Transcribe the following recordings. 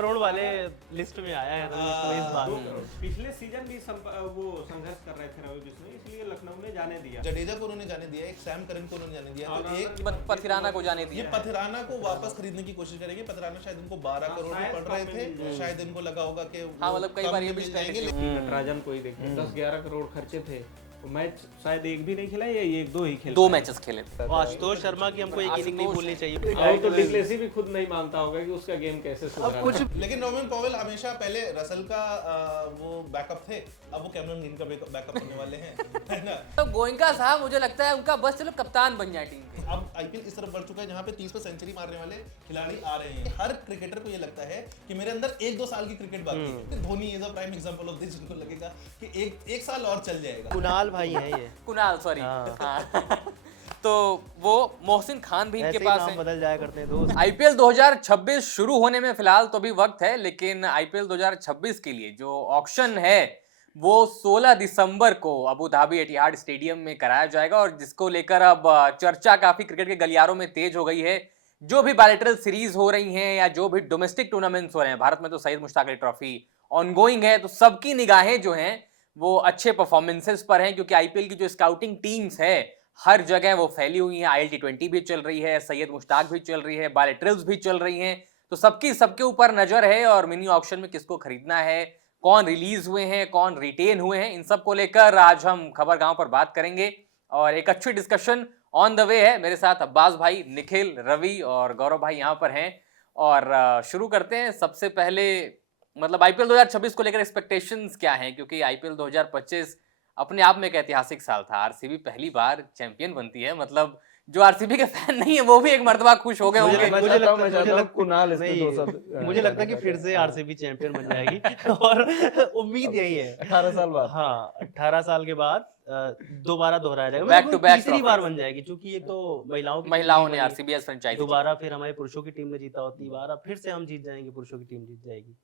करोड़ वाले लिस्ट में आया है तो इस बार पिछले सीजन भी वो संघर्ष कर रहे थे रवि बिश्नोई, इसलिए लखनऊ ने जाने दिया। जडेजा को उन्होंने जाने दिया, एक सैम करन को उन्होंने जाने दिया, तो एक पथिराना को जाने ये दिया। पथिराना को वापस खरीदने की कोशिश करेंगे। पथिराना शायद उनको 12 करोड़ में पड़ रहे थे, शायद इनको लगा होगा कि हाँ, मतलब कई बार ये भी नटराजन को ही देखिए 10-11 करोड़ खर्चे थे, मैच शायद एक भी नहीं खेला या एक दो ही खेला, 2 मैचेस खेले। आशुतोष शर्मा की हमको एक इनिंग नहीं भूलनी चाहिए। और तो डिक्लेसी भी खुद नहीं मानता होगा कि उसका गेम कैसे सुधरा। कुछ लेकिन नॉर्मन पॉवेल हमेशा पहले रसल का वो बैकअप थे, अब वो कैमरन ग्रीन का बैकअप होने वाले हैं, है ना। तो गोयनका साहब मुझे लगता है उनका बस चलो कप्तान बन जाए टीम के। अब आईपीएल इस तरफ बढ़ चुका है जहाँ पे 30 पे सेंचुरी मारने वाले खिलाड़ी आ रहे हैं। हर क्रिकेटर को ये लगता है कि मेरे अंदर 1-2 साल की क्रिकेट बाकी है। Dhoni is a prime example of this, जिनको लगेगा कि एक साल और चल जाएगा। कुणाल भाई हैं ये, कुणाल सॉरी हाँ। तो वो मोहसिन खान भी इनके ऐसे ही पास नाम है। बदल जाया करते हैं दोस्त। आईपीएल 2026 शुरू होने में फिलहाल तो अभी वक्त है, लेकिन आईपीएल 2026 के लिए जो ऑक्शन है वो 16 दिसंबर को अबू धाबी एतिहाद स्टेडियम में कराया जाएगा, और जिसको लेकर अब चर्चा काफी क्रिकेट के गलियारों में तेज हो गई है। जो भी बायलैटरल सीरीज हो रही हैं या जो भी डोमेस्टिक टूर्नामेंट्स हो रहे हैं, भारत में तो सईद मुश्ताक अली ट्रॉफी ऑनगोइंग है, तो सबकी निगाहें जो हैं वो अच्छे परफॉर्मेंसेस पर हैं, क्योंकि आईपीएल की जो स्काउटिंग टीम्स है हर जगह वो फैली हुई है। आईएल T20 भी चल रही है, सैयद मुश्ताक भी चल रही है, बायलैटरल्स भी चल रही हैं, तो सबके ऊपर नजर है। और मिनी ऑक्शन में किसको खरीदना है, कौन रिलीज हुए हैं, कौन रिटेन हुए हैं, इन सब को लेकर आज हम खबर गांव पर बात करेंगे। और एक अच्छी डिस्कशन ऑन द वे है। मेरे साथ अब्बास भाई, निखिल, रवि और गौरव भाई यहाँ पर हैं। और शुरू करते हैं। सबसे पहले मतलब आईपीएल 2026 को लेकर एक्सपेक्टेशंस क्या हैं, क्योंकि आईपीएल 2025 अपने आप में एक ऐतिहासिक साल था। आरसीबी पहली बार चैंपियन बनती है, मतलब जो आरसीबी के फैन नहीं है वो भी एक मर्तबा खुश हो गए होंगे। मुझे लगता है कि फिर से आरसीबी चैंपियन बन जाएगी और उम्मीद यही है 18 साल बाद। हाँ, 18 साल के बाद दोबारा दोहराया जाएगा, Back to back तीसरी trophy। बार बन जाएगी, क्योंकि ये तो महिलाओं ने आरसीबी एज फ्रेंचाइजी दोबारा फिर हमारे पुरुषों की टीम ने जीता होती, दोबारा फिर से हम जीत जाएंगे, पुरुषों की टीम जीत जाएगी।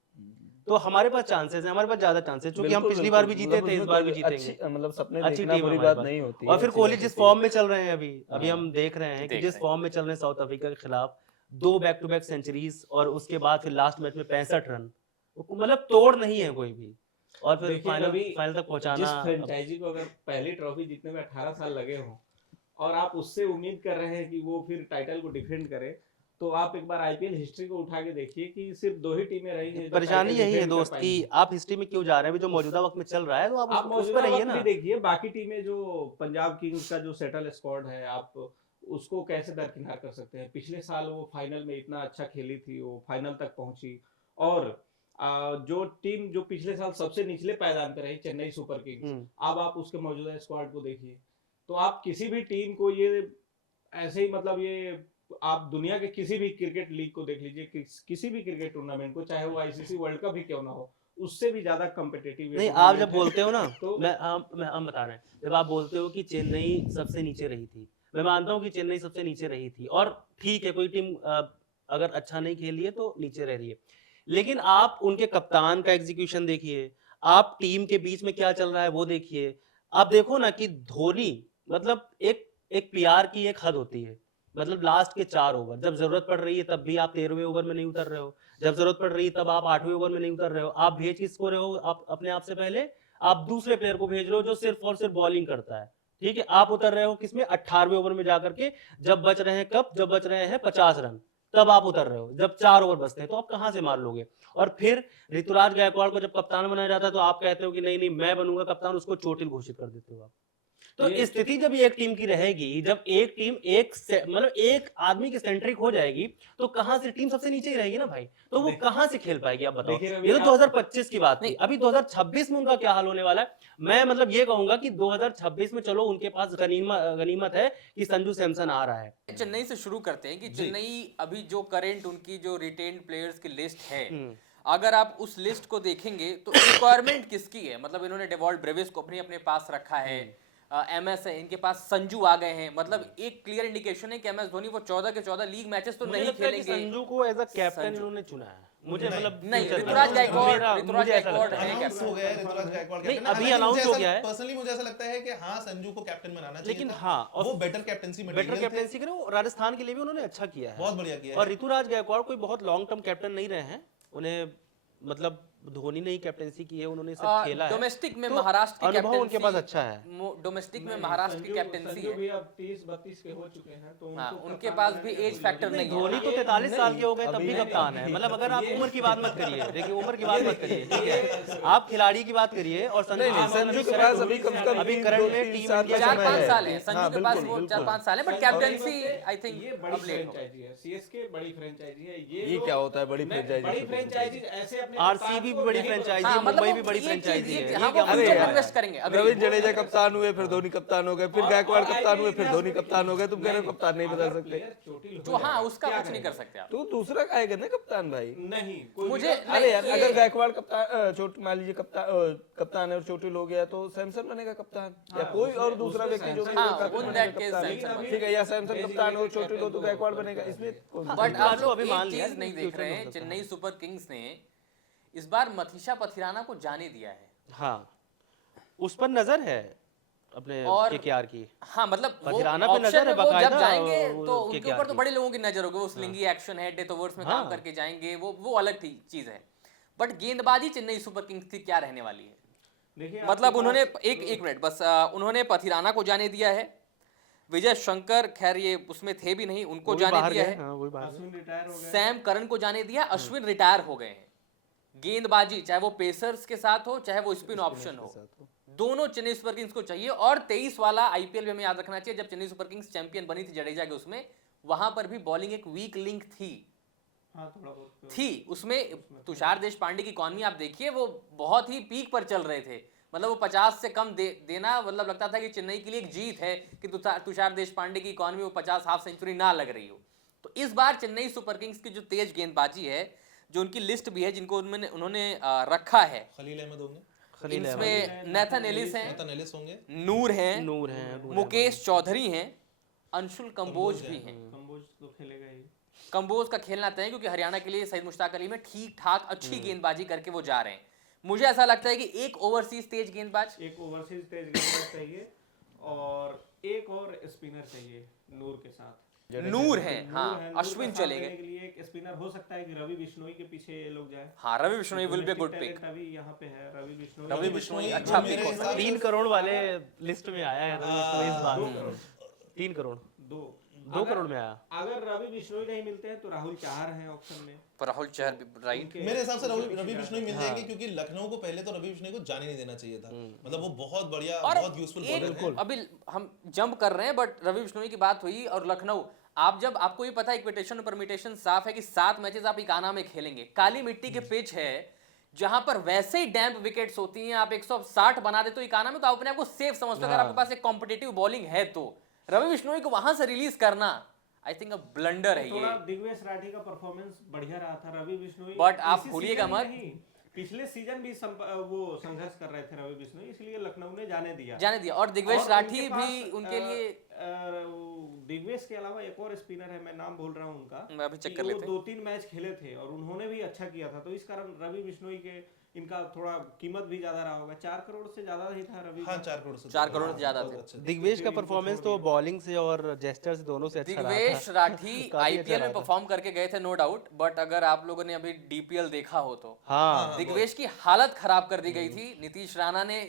तो हमारे पास चांसेस है, हमारे पास ज्यादा चांसेस, क्योंकि हम पिछली बार भी जीते थे, इस बार भी जीतेंगे। मतलब सपने अच्छी देखना टीम बुरी हमारे बात पास। नहीं होती। और फिर कोहली जिस फॉर्म में चल रहे हैं अभी हम देख रहे हैं कि देख जिस रहे हैं। फॉर्म में चल रहे हैं साउथ अफ्रीका के खिलाफ, 2 बैक टू बैक सेंचुरीज, और उसके बाद फिर लास्ट मैच में 65 रन, मतलब तोड़ नहीं है कोई भी। और फिर देखिए फाइनल अभी तक जिस पहुंचाना। फ्रेंचाइजी को अगर पहली ट्रॉफी जीतने में 18 साल लगे हों और आप उससे उम्मीद कर रहे हैं कि वो फिर टाइटल को डिफेंड करे, तो आप एक बार आईपीएल हिस्ट्री को उठा के देखिए कि सिर्फ 2 ही टीमें रही हैं जो परेशानी टाइटल यही है डिफेंड कर दोस्त पाई कि हैं। आप हिस्ट्री में क्यों जा रहे हैं, जो मौजूदा वक्त में चल रहा है तो आप आप उस पर मौजूदा रहिए वक्त ना। भी देखिए, बाकी टीमें जो पंजाब किंग्स का जो सेटल स्क्वाड है, आप उसको कैसे दरकिनार कर सकते हैं। पिछले साल वो फाइनल में इतना अच्छा खेली थी, वो फाइनल तक पहुंची। और जो टीम जो पिछले साल सबसे निचले पायदान पर रही, चेन्नई सुपर किंग्स, अब आप उसके मौजूदा स्क्वाड को देखिए, तो आप किसी भी टीम को ये ऐसे ही मतलब ये आप दुनिया के किसी भी क्रिकेट लीग को देख लीजिए, किसी भी क्रिकेट टूर्नामेंट को, चाहे वो आईसीसी वर्ल्ड कप भी क्यों ना हो, उससे भी ज्यादा कम्पिटिटिव नहीं, आप जब बोलते हो ना तो हम बता रहे हैं, जब आप बोलते हो कि चेन्नई सबसे नीचे रही थी, मैं मानता हूँ कि चेन्नई सबसे नीचे रही थी, और ठीक है, कोई टीम अगर अच्छा नहीं खेली है तो नीचे रह रही है, लेकिन आप उनके कप्तान का एग्जीक्यूशन देखिए, आप टीम के बीच में क्या चल रहा है वो देखिए। आप देखो ना कि धोनी, मतलब एक पीआर की एक हद होती है, मतलब लास्ट के 4 ओवर जब जरूरत पड़ रही है तब भी आप 13वें ओवर में नहीं उतर रहे हो, जब जरूरत पड़ रही है तब आप 8वें ओवर में नहीं उतर रहे हो। आप भेज किसको रहे हो, आप अपने आप से पहले आप दूसरे प्लेयर को भेज रहे हो जो सिर्फ और सिर्फ बॉलिंग करता है, ठीक है। आप उतर रहे हो किसमें, 18वें ओवर में जाकर के, जब बच रहे हैं कब, जब बच रहे हैं 50 रन, तब आप उतर रहे हो, जब 4 ओवर बचते हैं, तो आप कहां से मार लोगे। और फिर ऋतुराज गायकवाड़ को जब कप्तान बनाया जाता है तो आप कहते हो कि नहीं मैं बनूंगा कप्तान, उसको चोटिल घोषित कर देते हो आप। तो स्थिति जब एक टीम की रहेगी, जब एक टीम मतलब एक आदमी की सेंट्रिक हो जाएगी, तो कहां से टीम सबसे नीचे ही रहेगी ना भाई, तो वो कहां से खेल पाएगी, आप बताओ। ये तो 2025 की बात थी, अभी 2026 में उनका क्या हाल होने वाला है। मैं मतलब ये कहूंगा कि 2026 में चलो उनके पास गनीमत है कि संजू सैमसन आ रहा है। चेन्नई से शुरू करते हैं कि चेन्नई अभी जो करंट उनकी जो रिटेन्ड प्लेयर्स की लिस्ट है, अगर आप उस लिस्ट को देखेंगे तो रिक्वायरमेंट किसकी है। मतलब इन्होंने डेवॉल्ट ब्रेविस को अपने पास रखा है, एमएस है इनके पास, संजू आ गए हैं, मतलब एक क्लियर इंडिकेशन है कि एमएस धोनी वो 14 के 14 लीग मैचेस तो नहीं खेलेंगे। संजू को एज अ कैप्टन इन्होंने चुना है, मुझे मतलब नहीं, ऋतुराज गायकवाड़ है अनाउंस हो गया है ऋतुराज गायकवाड़ नहीं, कैप्टन। अभी अनाउंस हो गया है। पर्सनली मुझे ऐसा लगता है कि हाँ, संजू को कैप्टन बनाना चाहिए, लेकिन हाँ, और वो बेटर कैप्टनसी करे, राजस्थान के लिए भी उन्होंने अच्छा किया है, बहुत बढ़िया किया है। और ऋतुराज गायकवाड़ कोई बहुत लॉन्ग टर्म कैप्टन नहीं रहे हैं, उन्हें मतलब धोनी ने ही कैप्टेंसी की है, उन्होंने सब खेला है, डोमेस्टिक में तो महाराष्ट्र की अनुभव उनके पास कैप्टेंसी अच्छा है। डोमेस्टिक में महाराष्ट्र की कैप्टेंसी संजू है। भी अब 30-32 के हो चुके हैं, तो हाँ, उनको उनके कप्तान पास बनाने भी का एज कोई फैक्टर लॉजिक नहीं है। धोनी तो 43 साल के हो गए तब भी कप्तान है, मतलब अगर आप उम्र की बात मत करिए, देखिए उम्र की बात मत करिए, ठीक है, आप खिलाड़ी की बात करिए। और संजू नहीं, संजू के पास अभी कम से कम अभी 3 करंट में 2-3 टीम साल इंडिया का का समय 4-5 है। साल है संजू हाँ, के पास, बिल्कुल, वो बिल्कुल। 4-5 साल है, बट संजू कैप्टेंसी बड़ी आई थिंक ये बड़ी अब लेट हो। फ्रेंचाइजी है, सीएसके बड़ी फ्रेंचाइजी है। ये लोग- क्या होता है बड़ी नहीं, फ्रेंचाइजी? बड़ी फ्रेंचाइजी ऐसे अपने आरसीबी भी बड़ी फ्रेंचाइजी है, हाँ, मतलब मुंबई वो भी बड़ी ये चीज- फ्रेंचाइजी ये है, चीज- ये हाँ, क्या वो अरे फ्यूचर यार, इन्वेस्ट करेंगे। अभी रविंद्र जडेजा कप्तान हुए, फिर धोनी कप्तान हो गए, फिर गायकवाड़ कप्तान हुए, फिर धोनी कप्तान हो गए, तुम कह रहे हो कप्तान नहीं बदल सकते? तो हाँ, उसका कुछ नहीं कर सकते आप। तो दूसरा आएगा ना कप्तान भाई। नहीं, मुझे अरे यार, ये- अगर गायकवाड़ कप्तान चोट मान लीजिए कप्तान है और चोटिल हो गया तो सैमसन बनेगा कप्तान, या कोई और दूसरा व्यक्ति जो भी हाँ, कोई कैप्टन in बनेगा that case कप्तान। सैमसन ठीक है, या सैमसन कप्तान हो, चोटिल हो तो गायकवाड़ बनेगा, इसमें कौन सा बट दिक्कत है? आप लोग अभी मान एक लिया, चीज नहीं लेकिन देख रहे future हैं, में होता है। चेन्नई सुपर किंग्स ने इस बार मथीशा पथिराना को जाने दिया है। हाँ, उस पर नजर है अपने और- केकेआर की। हाँ, मतलब वो पथिराना पे ऑप्शन नजर है में वो जब बाकायदा, जाएंगे वो तो उनके KKR ऊपर तो की। बड़े लोगों की नजर होगी, वो स्लिंगी एक्शन है, डेथ ओवर्स में काम हाँ। करके जाएंगे, वो अलग चीज है। बट गेंदबाजी चेन्नई सुपर किंग्स की क्या रहने वाली है? देखिए, मतलब आपके उन्होंने पास- एक मिनट बस, उन्होंने पथिराना को जाने दिया है, विजय शंकर खैर ये उसमें थे भी नहीं, उनको वो भी जाने बाहर दिया गए, है, हाँ, वो भी बाहर गए। अश्विन रिटायर हो गए। सैम करन को जाने दिया, अश्विन रिटायर हो गए हैं। गेंदबाजी चाहे वो पेसर्स के साथ हो चाहे वो स्पिन ऑप्शन हो, दोनों चेन्नई सुपर किंग्स को चाहिए। और 23 वाला आईपीएल में हमें याद रखना चाहिए, जब चेन्नई सुपर किंग्स चैंपियन बनी थी जडेजा के, उसमें वहां पर भी बॉलिंग एक वीक लिंक थी हाँ, थोड़ा बहुत थी उसमें तुषार देशपांडे की इकॉनमी आप देखिए, वो बहुत ही पीक पर चल रहे थे, मतलब वो 50 से कम देना मतलब लगता था कि चेन्नई के लिए एक जीत है कि तुषार देशपांडे की इकॉनमी वो 50 हाफ सेंचुरी ना लग रही हो। तो इस बार चेन्नई सुपर किंग्स की जो तेज गेंदबाजी है, जो उनकी लिस्ट भी है जिनको उन्होंने रखा है, खलील अहमद होंगे, खलील अहमद, इसमें नेथन एलिस हैं, नेथन एलिस होंगे, नूर हैं, नूर हैं, मुकेश चौधरी हैं, अंशुल कंबोज भी हैं। कंबोज तो खेलेगा ही। कंबोज का खेलना तय है क्योंकि हरियाणा के लिए सईद मुश्ताक अली में ठीक ठाक अच्छी गेंदबाजी करके वो जा रहे हैं। मुझे ऐसा लगता है कि एक ओवरसीज तेज गेंदबाज, एक ओवरसीज तेज गेंदबाज चाहिए और एक और स्पिनर चाहिए नूर के साथ। नूर है, नूर हाँ, है, नूर अश्विन का साथ चले देने गए, के लिए एक स्पिनर हो सकता है कि रवि बिश्नोई के पीछे ये लोग जाए। हाँ, Ravi Bishnoi will be good pick. Talent अभी यहाँ पे है रवि बिश्नोई। रवि बिश्नोई जो अच्छा मेरे पिक हो हिसाब सकता है। 3 करोड़ वाले लिस्ट में आया है रवि बिश्नोई इस बार। 2 करोड़ 3 करोड़, दो 2 करोड़ में आया। अगर रवि बिश्नोई नहीं मिलते हैं तो राहुल चाहर हैं ऑप्शन में। पर राहुल चहर भी राइट। उनके- मेरे हिसाब से उनके रवि पीछे बिश्नोई मिल जाते जाएंगे, क्योंकि लखनऊ को पहले तो रवि बिश्नोई को जाने नहीं देना चाहिए था। मतलब वो बहुत बढ़िया, और बहुत यूजफुल एक बॉलर है। अभी हम जंप कर रहे हैं, बट रवि बिश्नोई की बात हुई और लखनऊ, आप जब आपको ये पता है इक्विटेशन और परमिटेशन साफ है कि 7 मैचेस आप इकाना में खेलेंगे, काली मिट्टी के पिच है जहां पर वैसे ही डैम्प विकेट्स होती हैं, आप 160 बना देते हो इकाना में तो आप अपने आप को सेफ समझते हो। अगर आपके पास एक कॉम्पिटिटिव बॉलिंग है तो रवि बिश्नोई को वहां से रिलीज करना आई थिंक अ ब्लंडर है थोड़ा ये। दिग्वेश राठी का परफॉर्मेंस बढ़िया रहा था। रवि बिश्नोई But आप इसी भूलिएगा सीजन मत- नहीं, पिछले सीजन भी वो संघर्ष कर रहे थे रवि बिश्नोई, इसलिए लखनऊ ने जाने दिया। जाने दिया। और दिग्वेश और राठी उनके भी पास, उनके लिए दिग्वेश के अलावा एक और स्पिनर है, मैं नाम भूल रहा हूँ उनका, मैं अभी चेक कि कर वो लेते हैं। 2-3 मैच खेले थे और उन्होंने भी अच्छा किया था, तो इस कारण रवि बिश्नोई के इनका थोड़ा कीमत भी ज्यादा रहा होगा। 4 करोड़ से ज्यादा ही था रवि हाँ, का। 4 करोड़ से 4 करोड़ से ज्यादा बहुत थे। अच्छा। दिग्वेश का परफॉर्मेंस तो बॉलिंग से और जेस्टर्स दोनों से अच्छा रहा दिग्वेश था। राठी काफी आईपीएल अच्छा में रहा था। परफॉर्म करके गए थे नो डाउट, बट अगर आप लोगों ने अभी डीपीएल देखा हो तो हाँ, दिग्वेश की हालत खराब कर दी गई थी। नीतीश राणा ने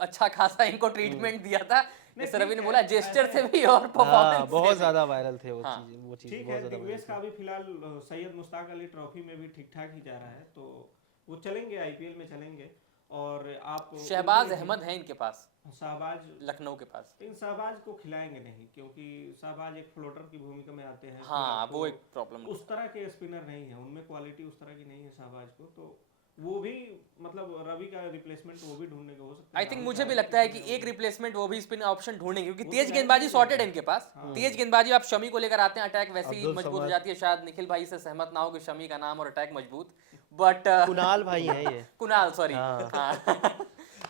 अच्छा खासा इनको ट्रीटमेंट दिया था, जैसे रवि ने बोला जेस्टर से भी और हाँ, परफॉर्मेंस बहुत ज्यादा वायरल थे वो हाँ। चीज, वो चीज ठीक बहुत है, ज्यादा दिग्वेश viral का अभी फिलहाल सैयद मुश्ताक अली ट्रॉफी में भी ठीक ठाक ही जा रहा है, तो वो चलेंगे, आईपीएल में चलेंगे। और आप शहबाज अहमद है इनके पास, शहबाज, लखनऊ के पास। इन शहबाज को खिलाएंगे नहीं, क्योंकि शहबाज एक फ्लोटर की भूमिका में आते हैं। हाँ, तो वो एक प्रॉब्लम। उस तरह के स्पिनर नहीं है, उनमें क्वालिटी उस तरह की नहीं है शहबाज को, तो वो भी मतलब रवि का रिप्लेसमेंट वो भी ढूंढने के हो सकता है। आई थिंक मुझे भी लगता है कि एक रिप्लेसमेंट वो भी स्पिन ऑप्शन ढूंढेंगे, क्योंकि वो तेज तो गेंदबाजी जाएगी सॉर्टेड है ही। इनके पास। हाँ। तेज गेंदबाजी आप शमी को लेकर आते हैं, अटैक वैसे ही अब्दुल मजबूत हो समद। जाती है। शायद निखिल भाई से सहमत ना हो कि शमी का नाम और अटैक मजबूत, बट कुणाल भाई हैं ये, कुणाल सॉरी हाँ। हाँ।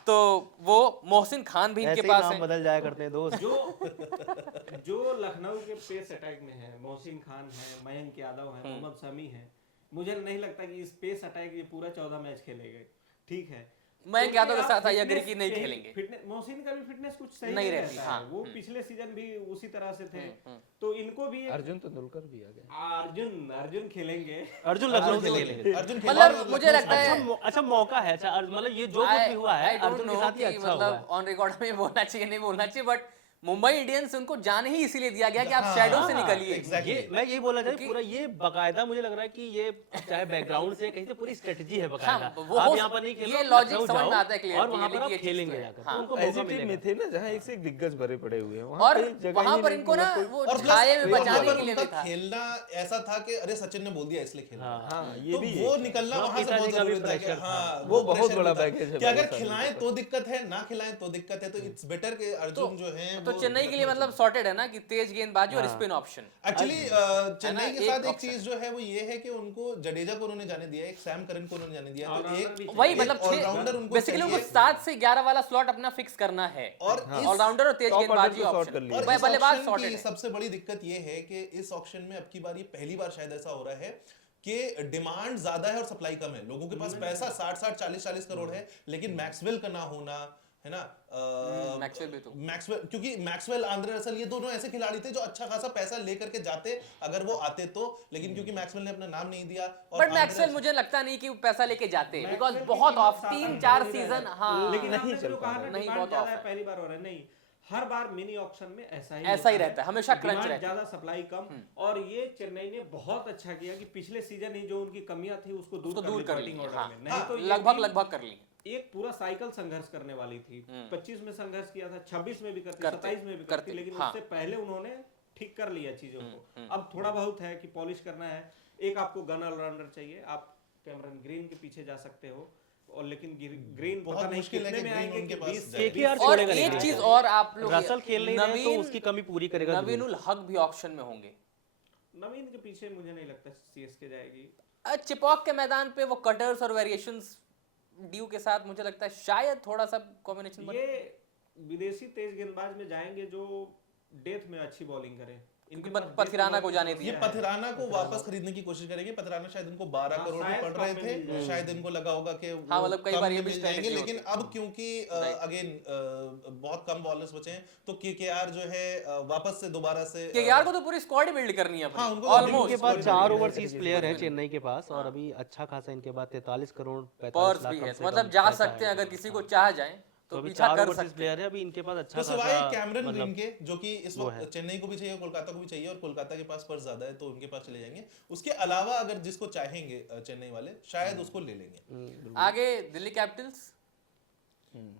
तो वो मोहसिन खान भी ऐसे इनके ही पास नाम है। बदल जाया करते हैं दोस्त। जो लखनऊ के पेस अटैक में है, मोहसिन खान है, मयंक यादव है, मोहम्मद शमी है, मुझे नहीं लगता कि इस पेस अटैक ये पूरा 14 मैच खेलेंगे। ठीक है, मैं यादव के साथ आई एग्री कि नहीं फिटनेस- खेलेंगे। फिटनेस मोहसिन का भी फिटनेस कुछ सही नहीं नहीं रहती, रहता हाँ, है। वो पिछले सीजन भी उसी तरह से थे, हम्म। तो इनको भी अर्जुन तेंदुलकर भी आ गए। अर्जुन खेलेंगे। अर्जुन लखनऊ से ले लेंगे। अर्जुन खेला मतलब और मुझे लखनऊ लगता से- है अच्छा मौका है। अच्छा मतलब ये जो कुछ भी हुआ है I don't अर्जुन के know साथ ही कि अच्छा हुआ है। मतलब ऑन रिकॉर्ड में बोलना चाहिए नहीं बोलना चाहिए, बट मुंबई इंडियंस उनको जाने ही इसीलिए दिया गया कि आप शैडो से निकलिए। exactly. ये मैं यही बोलना चाहिए पूरा ये बकायदा मुझे लग रहा है कि ये चाहे बैकग्राउंड से कहीं से पूरी स्ट्रेटजी है बकायदा। हाँ, वो आप हो- यहाँ पर नहीं खेलो, ये आप लॉजिक लखनऊ समझ में जाओ आता है clearly, और वहाँ पर कि आप ये चीज़ खेलेंगे तो है। जाकर, हाँ। तो उनको ऐसी मौका टीम मिलेगा। में थे ना जहाँ एक से एक दिग्गज भरे पड़े हुए हैं, और वहाँ कहीं जगह वहां ही पर नहीं, इनको ना मतलब वो और छाये में प्लस बचाने वहाँ के लिए पर भी था। खेलना ऐसा था कि अरे सचिन ने बोल दिया इसलिए खेलना। हाँ ये तो भी वो है। निकलना वहाँ वहां से बहुत पिताजी का भी जरूरी था कि pressure था। हाँ वो बहुत pressure बड़ा भी था बैगेज है कि भाई अगर साहब खिलाएं का। तो दिक्कत है, ना खिलाएं तो दिक्कत है। तो इट्स बेटर कि अर्जुन जो है तो चेन्नई के लिए मतलब सॉर्टेड है ना कि तेज गेंदबाजी और स्पिन ऑप्शन। एक्चुअली चेन्नई के एक साथ एक option चीज जो है वो ये है कि उनको जडेजा को उन्होंने जाने दिया, एक सैम करन को उन्होंने जाने दिया, तो All-rounder भी एक वही एक मतलब all-rounder उनको बेसिकली उनको चाहिए। 7 से 11 वाला स्लॉट अपना फिक्स करना है, और इस- ऑलराउंडर और तेज Top गेंदबाजी order को sort ऑप्शन। कर लिया। और भाई इस बल्लेबाज ऑक्शन सॉर्टेड की है। सबसे बड़ी दिक्कत ये है कि इस ऑक्शन में अब की बार ये पहली बार शायद ऐसा हो रहा है कि डिमांड ज्यादा है और सप्लाई कम है। लोगों के पास पैसा 60-60 40-40 करोड़ है, लेकिन मैक्सवेल का ना होना है ना, मैक्सवेल भी तो मैक्सवेल, क्योंकि मैक्सवेल आंद्रे रसल ये दोनों ऐसे खिलाड़ी थे जो अच्छा खासा पैसा लेकर के जाते अगर वो आते तो, लेकिन क्योंकि मैक्सवेल ने अपना नाम नहीं दिया और बट आंद्रे मैक्सवेल रसल- मुझे लगता नहीं कि वो पैसा लेके जाते, मैक्सवेल बिकॉज की बहुत कीमत ऑफ 7-8 3-4 करोड़ ही सीजन। रहता। हाँ लेकिन नहीं आपने चल जो पा कहा रहा ना नहीं, डिमांड बहुत ज्यादा off है, है। पहली बार हो रहा है, नहीं हर बार मिनी ऑक्शन में ऐसा ही ऐसा ही होता रहता है, हमेशा crunch डिमांड रहती है। ज्यादा सप्लाई कम। और ये चेन्नई ने बहुत अच्छा किया कि पिछले सीजन ही जो उनकी कमियां थी उसको दूर कर ली कर बैटिंग ली, ऑर्डर हाँ। में। नहीं तो ये लगभग टीम लगभग कर ली। एक पूरा साइकिल संघर्ष करने वाली थी। 25 में संघर्ष किया था, 26 में भी करती, करते, 27 में भी करते, करती, लेकिन हाँ। उससे पहले उन्होंने ठीक कर लिया चीजों को। अब थोड़ा बहुत है कि पॉलिश करना है। एक आपको गन ऑलराउंडर चाहिए, आप कैमरन ग्रीन के पीछे जा सकते हो, और लेकिन ग्रीन बहुत पता नहीं मुश्किल है कितने कि में ग्रीन आएंगे उनके कि पास 20 जाए। KKR और छोड़ेगा एक नहीं चीज ग्रीन। और आप लोग रसल खेल नहीं रहे तो उसकी कमी पूरी करेगा नवीन ग्रीन। उल हक भी ऑक्शन में होंगे। नवीन के पीछे मुझे नहीं लगता सीएसके जाएगी। चिपॉक के मैदान पे वो कटर्स और वेरिएशंस ड्यू के साथ मुझे लगता है शायद थोड़ा सा कॉम्बिनेशन बने। ये विदेशी तेज गेंदबाज में जाएंगे जो डेथ में अच्छी बॉलिंग करें। इनके क्योंकि पास पथिराना डेथ को में जाने बहुत ये दिया समस्या है। पथिराना को वापस खरीदने की कोशिश करेंगे। पथिराना शायद उनको 12 हाँ, करोड़ में शायद पड़ कम रहे में थे, मिल जाएंगे। शायद इनको लगा होगा कि हाँ, वो मतलब कई कम बार ये में भी मिल जाएंगे, strategy लेकिन होती है। अब क्योंकि अगेन बहुत कम बॉलर्स बचे हैं तो केकेआर जो है वापस से दोबारा से केकेआर को तो पूरी स्क्वाड ही बिल्ड करनी है हाँ, अपनी उनको तो ऑलमोस्ट। इनके पास Almost 4 squad ओवरसीज है। प्लेयर है चेन्नई के पास, और अभी अच्छा खासा इनके पास 43 करोड़ 45 पर्स लाख भी कम है, से मतलब कम जा पैसा सकते हैं है अगर इनके किसी पास। को चाह जाए तो तो अभी पीछा 4 कर ओवरसीज सकते प्लेयर है अभी इनके पास अच्छा तो सिवाय खासा कैमरन ग्रीन मतलब के जो कि इस वो वक्त है। चेन्नई को भी चाहिए और कोलकाता को भी चाहिए, और कोलकाता के पास पर्स ज्यादा है तो उनके पास चले जाएंगे। उसके अलावा अगर जिसको चाहेंगे चेन्नई वाले शायद उसको ले लेंगे। आगे दिल्ली कैपिटल्स।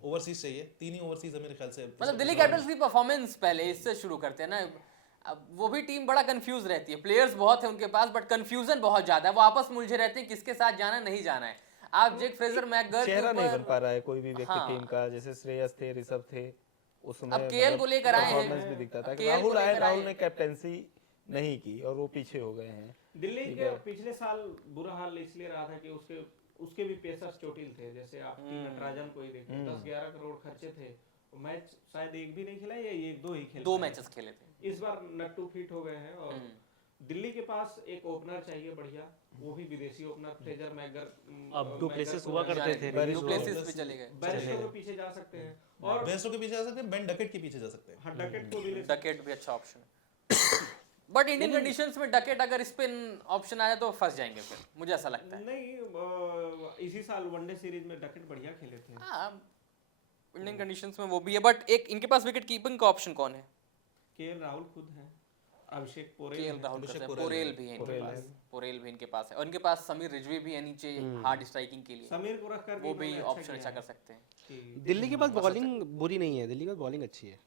ओवरसीज चाहिए, 3 ही ओवरसीज है मेरे ख्याल से। मतलब दिल्ली कैपिटल्स की परफॉर्मेंस पहले इससे शुरू करते हैं ना। अब वो भी टीम बड़ा कंफ्यूज रहती है, प्लेयर्स बहुत है उनके पास बट कंफ्यूजन बहुत ज्यादा है, वो आपस में उलझे रहते हैं किसके साथ जाना है नहीं जाना है। आप जेक फ्रेजर मैकगर के चेहरा नहीं बन ऊपर पा रहा है कोई भी व्यक्ति हाँ। टीम का, जैसे श्रेयस थे, ऋषभ थे, उसमें अब केएल को लेकर आए हैं। परफॉर्मेंस भी दिखता था कि केएल को राहुल आए, लेकर आए राहुल ने हैं। कैप्टेंसी नहीं की और वो पीछे हो गए हैं। दिल्ली ठीक के है। पिछले साल बुरा हाल इसलिए रहा था कि उसके भी पेसर्स चोटिल थे। जैसे आप नटराजन को ही देखिए, 10-11 करोड़ खर्चे थे, मैच शायद एक भी नहीं खेला या 1-2 ही खेला। 2 मैचेस खेले थे। इस बार नट्टू फिट हो गए हैं। और दिल्ली के पास एक ओपनर चाहिए बढ़िया, वो भी विदेशी ओपनर फ्रेजर मैकगर। अब डुप्लेसिस हुआ करते थे, डुप्लेसिस भी चले गए। बैरिस्टो के पीछे जा सकते हैं, और बेस्टो के पीछे जा सकते हैं, बेन डकेट के पीछे जा सकते हैं। हाँ, डकेट को भी ले डकेट भी अच्छा ऑप्शन है बट इंडियन कंडीशंस में डकेट अगर स्पिन ऑप्शन आया तो फंस जाएंगे फिर, मुझे ऐसा लगता है। नहीं, इसी साल वनडे सीरीज में डकेट बढ़िया खेले थे। हाँ, इंडियन कंडीशंस में वो भी है बट एक इनके पास विकेट कीपिंग का ऑप्शन कौन है? केएल राहुल खुद हैं, अभिषेक पोरेल केएल हैं। राहुल अभिषेक का पोरेल पोरेल है। भी है इनके पोरेल पास, है। पोरेल भी इनके पास है, और इनके पास समीर रिजवी भी है नीचे हार्ड स्ट्राइकिंग के लिए, समीर को रख कर वो भी ऑप्शन अच्छा कर सकते हैं। हैं। दिल्ली के पास बॉलिंग बुरी नहीं है, दिल्ली के पास बॉलिंग अच्छी है।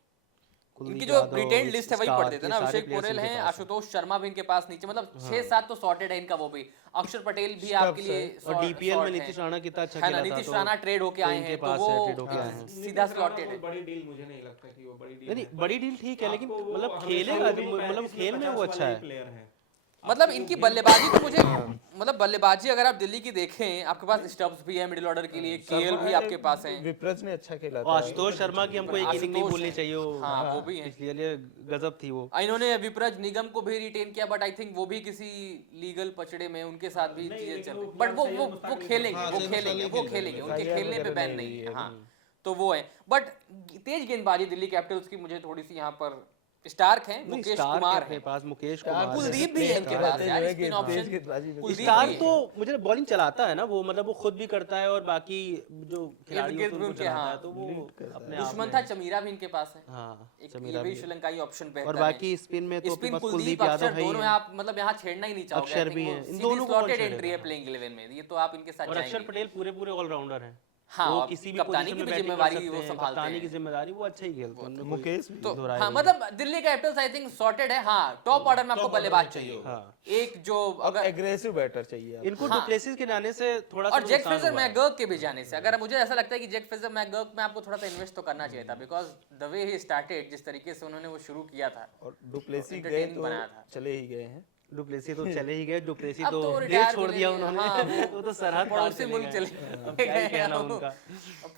कुलदीप इनकी जो यादव, रिटेन लिस्ट है वही स्टार्क, पढ़ देते हैं ना। ये सारे अभिषेक players पोरेल इनके हैं, पास आशुतोष शर्मा भी इनके पास नीचे, मतलब 6-7 तो सॉर्टेड है इनका वो भी। अक्षर पटेल भी आपके लिए और डीपीएल में नीतीश राणा कितना अच्छा है ना, खेला था, नीतीश तो राणा ट्रेड होके आए इनके हैं तो पास वो है, trade होके आए हैं। सीधा स्लॉटेड है। बड़ी डील मुझे नहीं लगता कि वो बड़ी डील नहीं है। बड़ी डील ठीक है, लेकिन आपको वो मतलब हमेशा खेलेगा वो भी मतलब 35 खेल में वो 50 अच्छा वाला है। ही प्लेयर है। मतलब इनकी बल्लेबाजी तो मुझे मतलब बल्लेबाजी अगर आप दिल्ली की देखें, आपके पास स्टब्स भी है मिडिल ऑर्डर के लिए, केएल भी आपके पास है, विप्रेज ने अच्छा खेला और था। आशुतोष शर्मा की हमको एक इनिंग नहीं आशुतोष भूलनी है। चाहिए, हाँ, वो भी है। पिछले लिए गजब थी वो। इन्होंने विपरज निगम को भी रिटेन किया, बट आई थिंक वो भी किसी लीगल पचड़े में उनके साथ भी नहीं, चीजें लेकिन चल वो रही, बट वो सैयद वो मुश्ताक वो अली खेलेंगे, हाँ, वो सैयद खेलेंगे, मुश्ताक वो अली खेलेंगे, खेलेंगे। उनके साइयार खेलने पे वगैरह बैन नहीं नहीं है। है। हाँ, तो वो है। बट तेज गेंदबाजी दिल्ली कैपिटल्स की मुझे थोड़ी सी यहाँ पर स्टार्क है, नहीं, मुकेश स्टार कुमार अपने है, पास मुकेश कुमार है। कुलदीप भी है इनके पास यार, स्पिन ऑप्शन कुलदीप स्टार भी तो है। मुझे बॉलिंग चलाता है ना वो, मतलब वो खुद भी करता है और बाकी जो खिलाड़ी गिर्द होते हैं उनको उनके, चलाता हाँ, है, तो वो अपने आप दुश्मन में था चमीरा भी इनके पास है, हाँ, एक समीरा ये भी भी। श्रीलंकाई ऑप्शन बेहतर और है। बाकी स्पिन में तो अपने स्पिन पास कुलदीप यादव अक्षर है ही दोनों है। है, आप मतलब यहाँ छेड़ना ही नहीं चाहोगे। अक्षर भी हैं, इन दोनों को कौन स्लॉटेड छेड़ेगा? एंट्री है प्लेइंग 11 में, ये तो आप इनके साथ और अक्षर जाएंगे। पटेल पूरे पूरे ऑलराउंडर हैं। हाँ, वो और किसी भी कप्तानी पोजीशन की में भी बैटिंग कर जिम्मेवारी सकते वो हैं, संभालते कप्तानी की हैं। जिम्मेदारी वो अच्छा ही खेलते हैं, उनमें कोई मुकेश भी तो दो राय हाँ, नहीं। मतलब Delhi Capitals I think sorted है। हाँ, टॉप ऑर्डर में आपको Top order बल्लेबाज में चाहिए चाहिए हाँ। एक जो अब अगर, एग्रेसिव बैटर चाहिए आपको। इनको हाँ। डुप्लेसिस के जाने से थोड़ा सा और जैक नुकसान फ्रेजर हुआ है। मैकगर्क के भी जाने से, अगर मुझे ऐसा लगता है कि जैक फ्रेजर मैकगर्क में आपको थोड़ा सा इन्वेस्ट तो करना चाहिए था, because the way he started, जिस तरीके से उन्होंने वो शुरू किया था, और डुप्लेसी तो गए entertaining तो बनाया था। चले ही गए हैं। डुप्लेसी तो चले ही गए, डुप्लेसी अब तो तो देश retire छोड़ भी दिया ले लिए, उन्होंने। हाँ, वो तो सरहद पार पड़ोसी चले मुल्क गए। चले अब क्या ही कहना गए। उनका।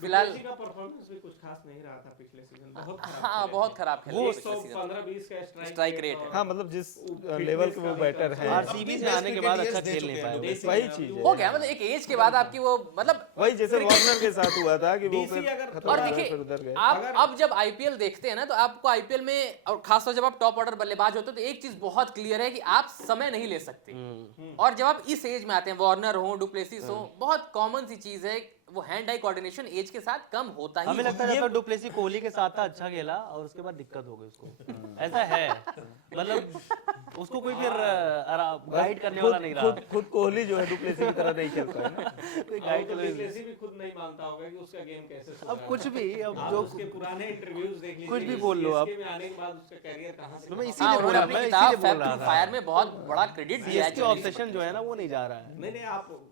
फिलहाल डुप्लेसी का परफॉर्मेंस भी कुछ खास नहीं रहा था पिछले सीजन, बहुत खराब हाँ, खेले बहुत थे। खराब खेले वो थे पिछले सीजन। 115-20 का Strike rate है। हाँ, मतलब जिस fitness लेवल के का वो भी बैटर concern हैं, है। आरसीबी से best आने के बाद cricket अच्छा years दे खेल नहीं चुके हैं पाए। देसी वही है, चीज जो- है। हो गया, मतलब एक एज के बाद आपकी वो मतलब, वही जैसे वार्नर के साथ हुआ था कि वो DC फिर अगर- खत्म और हो गए, देखिए फिर उधर गए। आप अगर- अब जब आईपीएल देखते हैं ना, तो आपको आईपीएल में, और खासतौर जब आप टॉप ऑर्डर बल्लेबाज होते हो, तो एक चीज बहुत क्लियर है कि आप समय नहीं ले सकते। और जब आप इस एज में आते हैं, वार्नर हो, डुप्लेसिस हो, बहुत कॉमन सी चीज है, वो हैंड आई कोऑर्डिनेशन एज के साथ कम होता ही हमें है। लगता है जब तक डुप्लेसी कोहली के साथ था अच्छा खेला और उसके बाद दिक्कत हो गई उसको, ऐसा है। मतलब उसको कोई फिर गाइड करने वाला नहीं रहा। खुद कोहली जो है डुप्लेसी की तरह नहीं खेल पाया ना। कोई और गाइड तो करने डुप्लेसी भी खुद नहीं मानता होगा कि उसका गेम कैसे सुधरा अब कुछ है। भी, अब आप जो उसके पुराने इंटरव्यूज देख लीजिए, कुछ भी बोल लो आप। CSK में आने के बाद उसका कैरियर कहां से मैं कहां- इसीलिए हाँ, बोल उन्होंने रहा, अपनी मैं किताब इसीलिए बोल फैक्ट रहा टू था। फायर में बहुत बड़ा क्रेडिट दिया है सीएसके चेन्नई ऑब्सेशन जो है ना वो नहीं जा रहा है। नहीं आप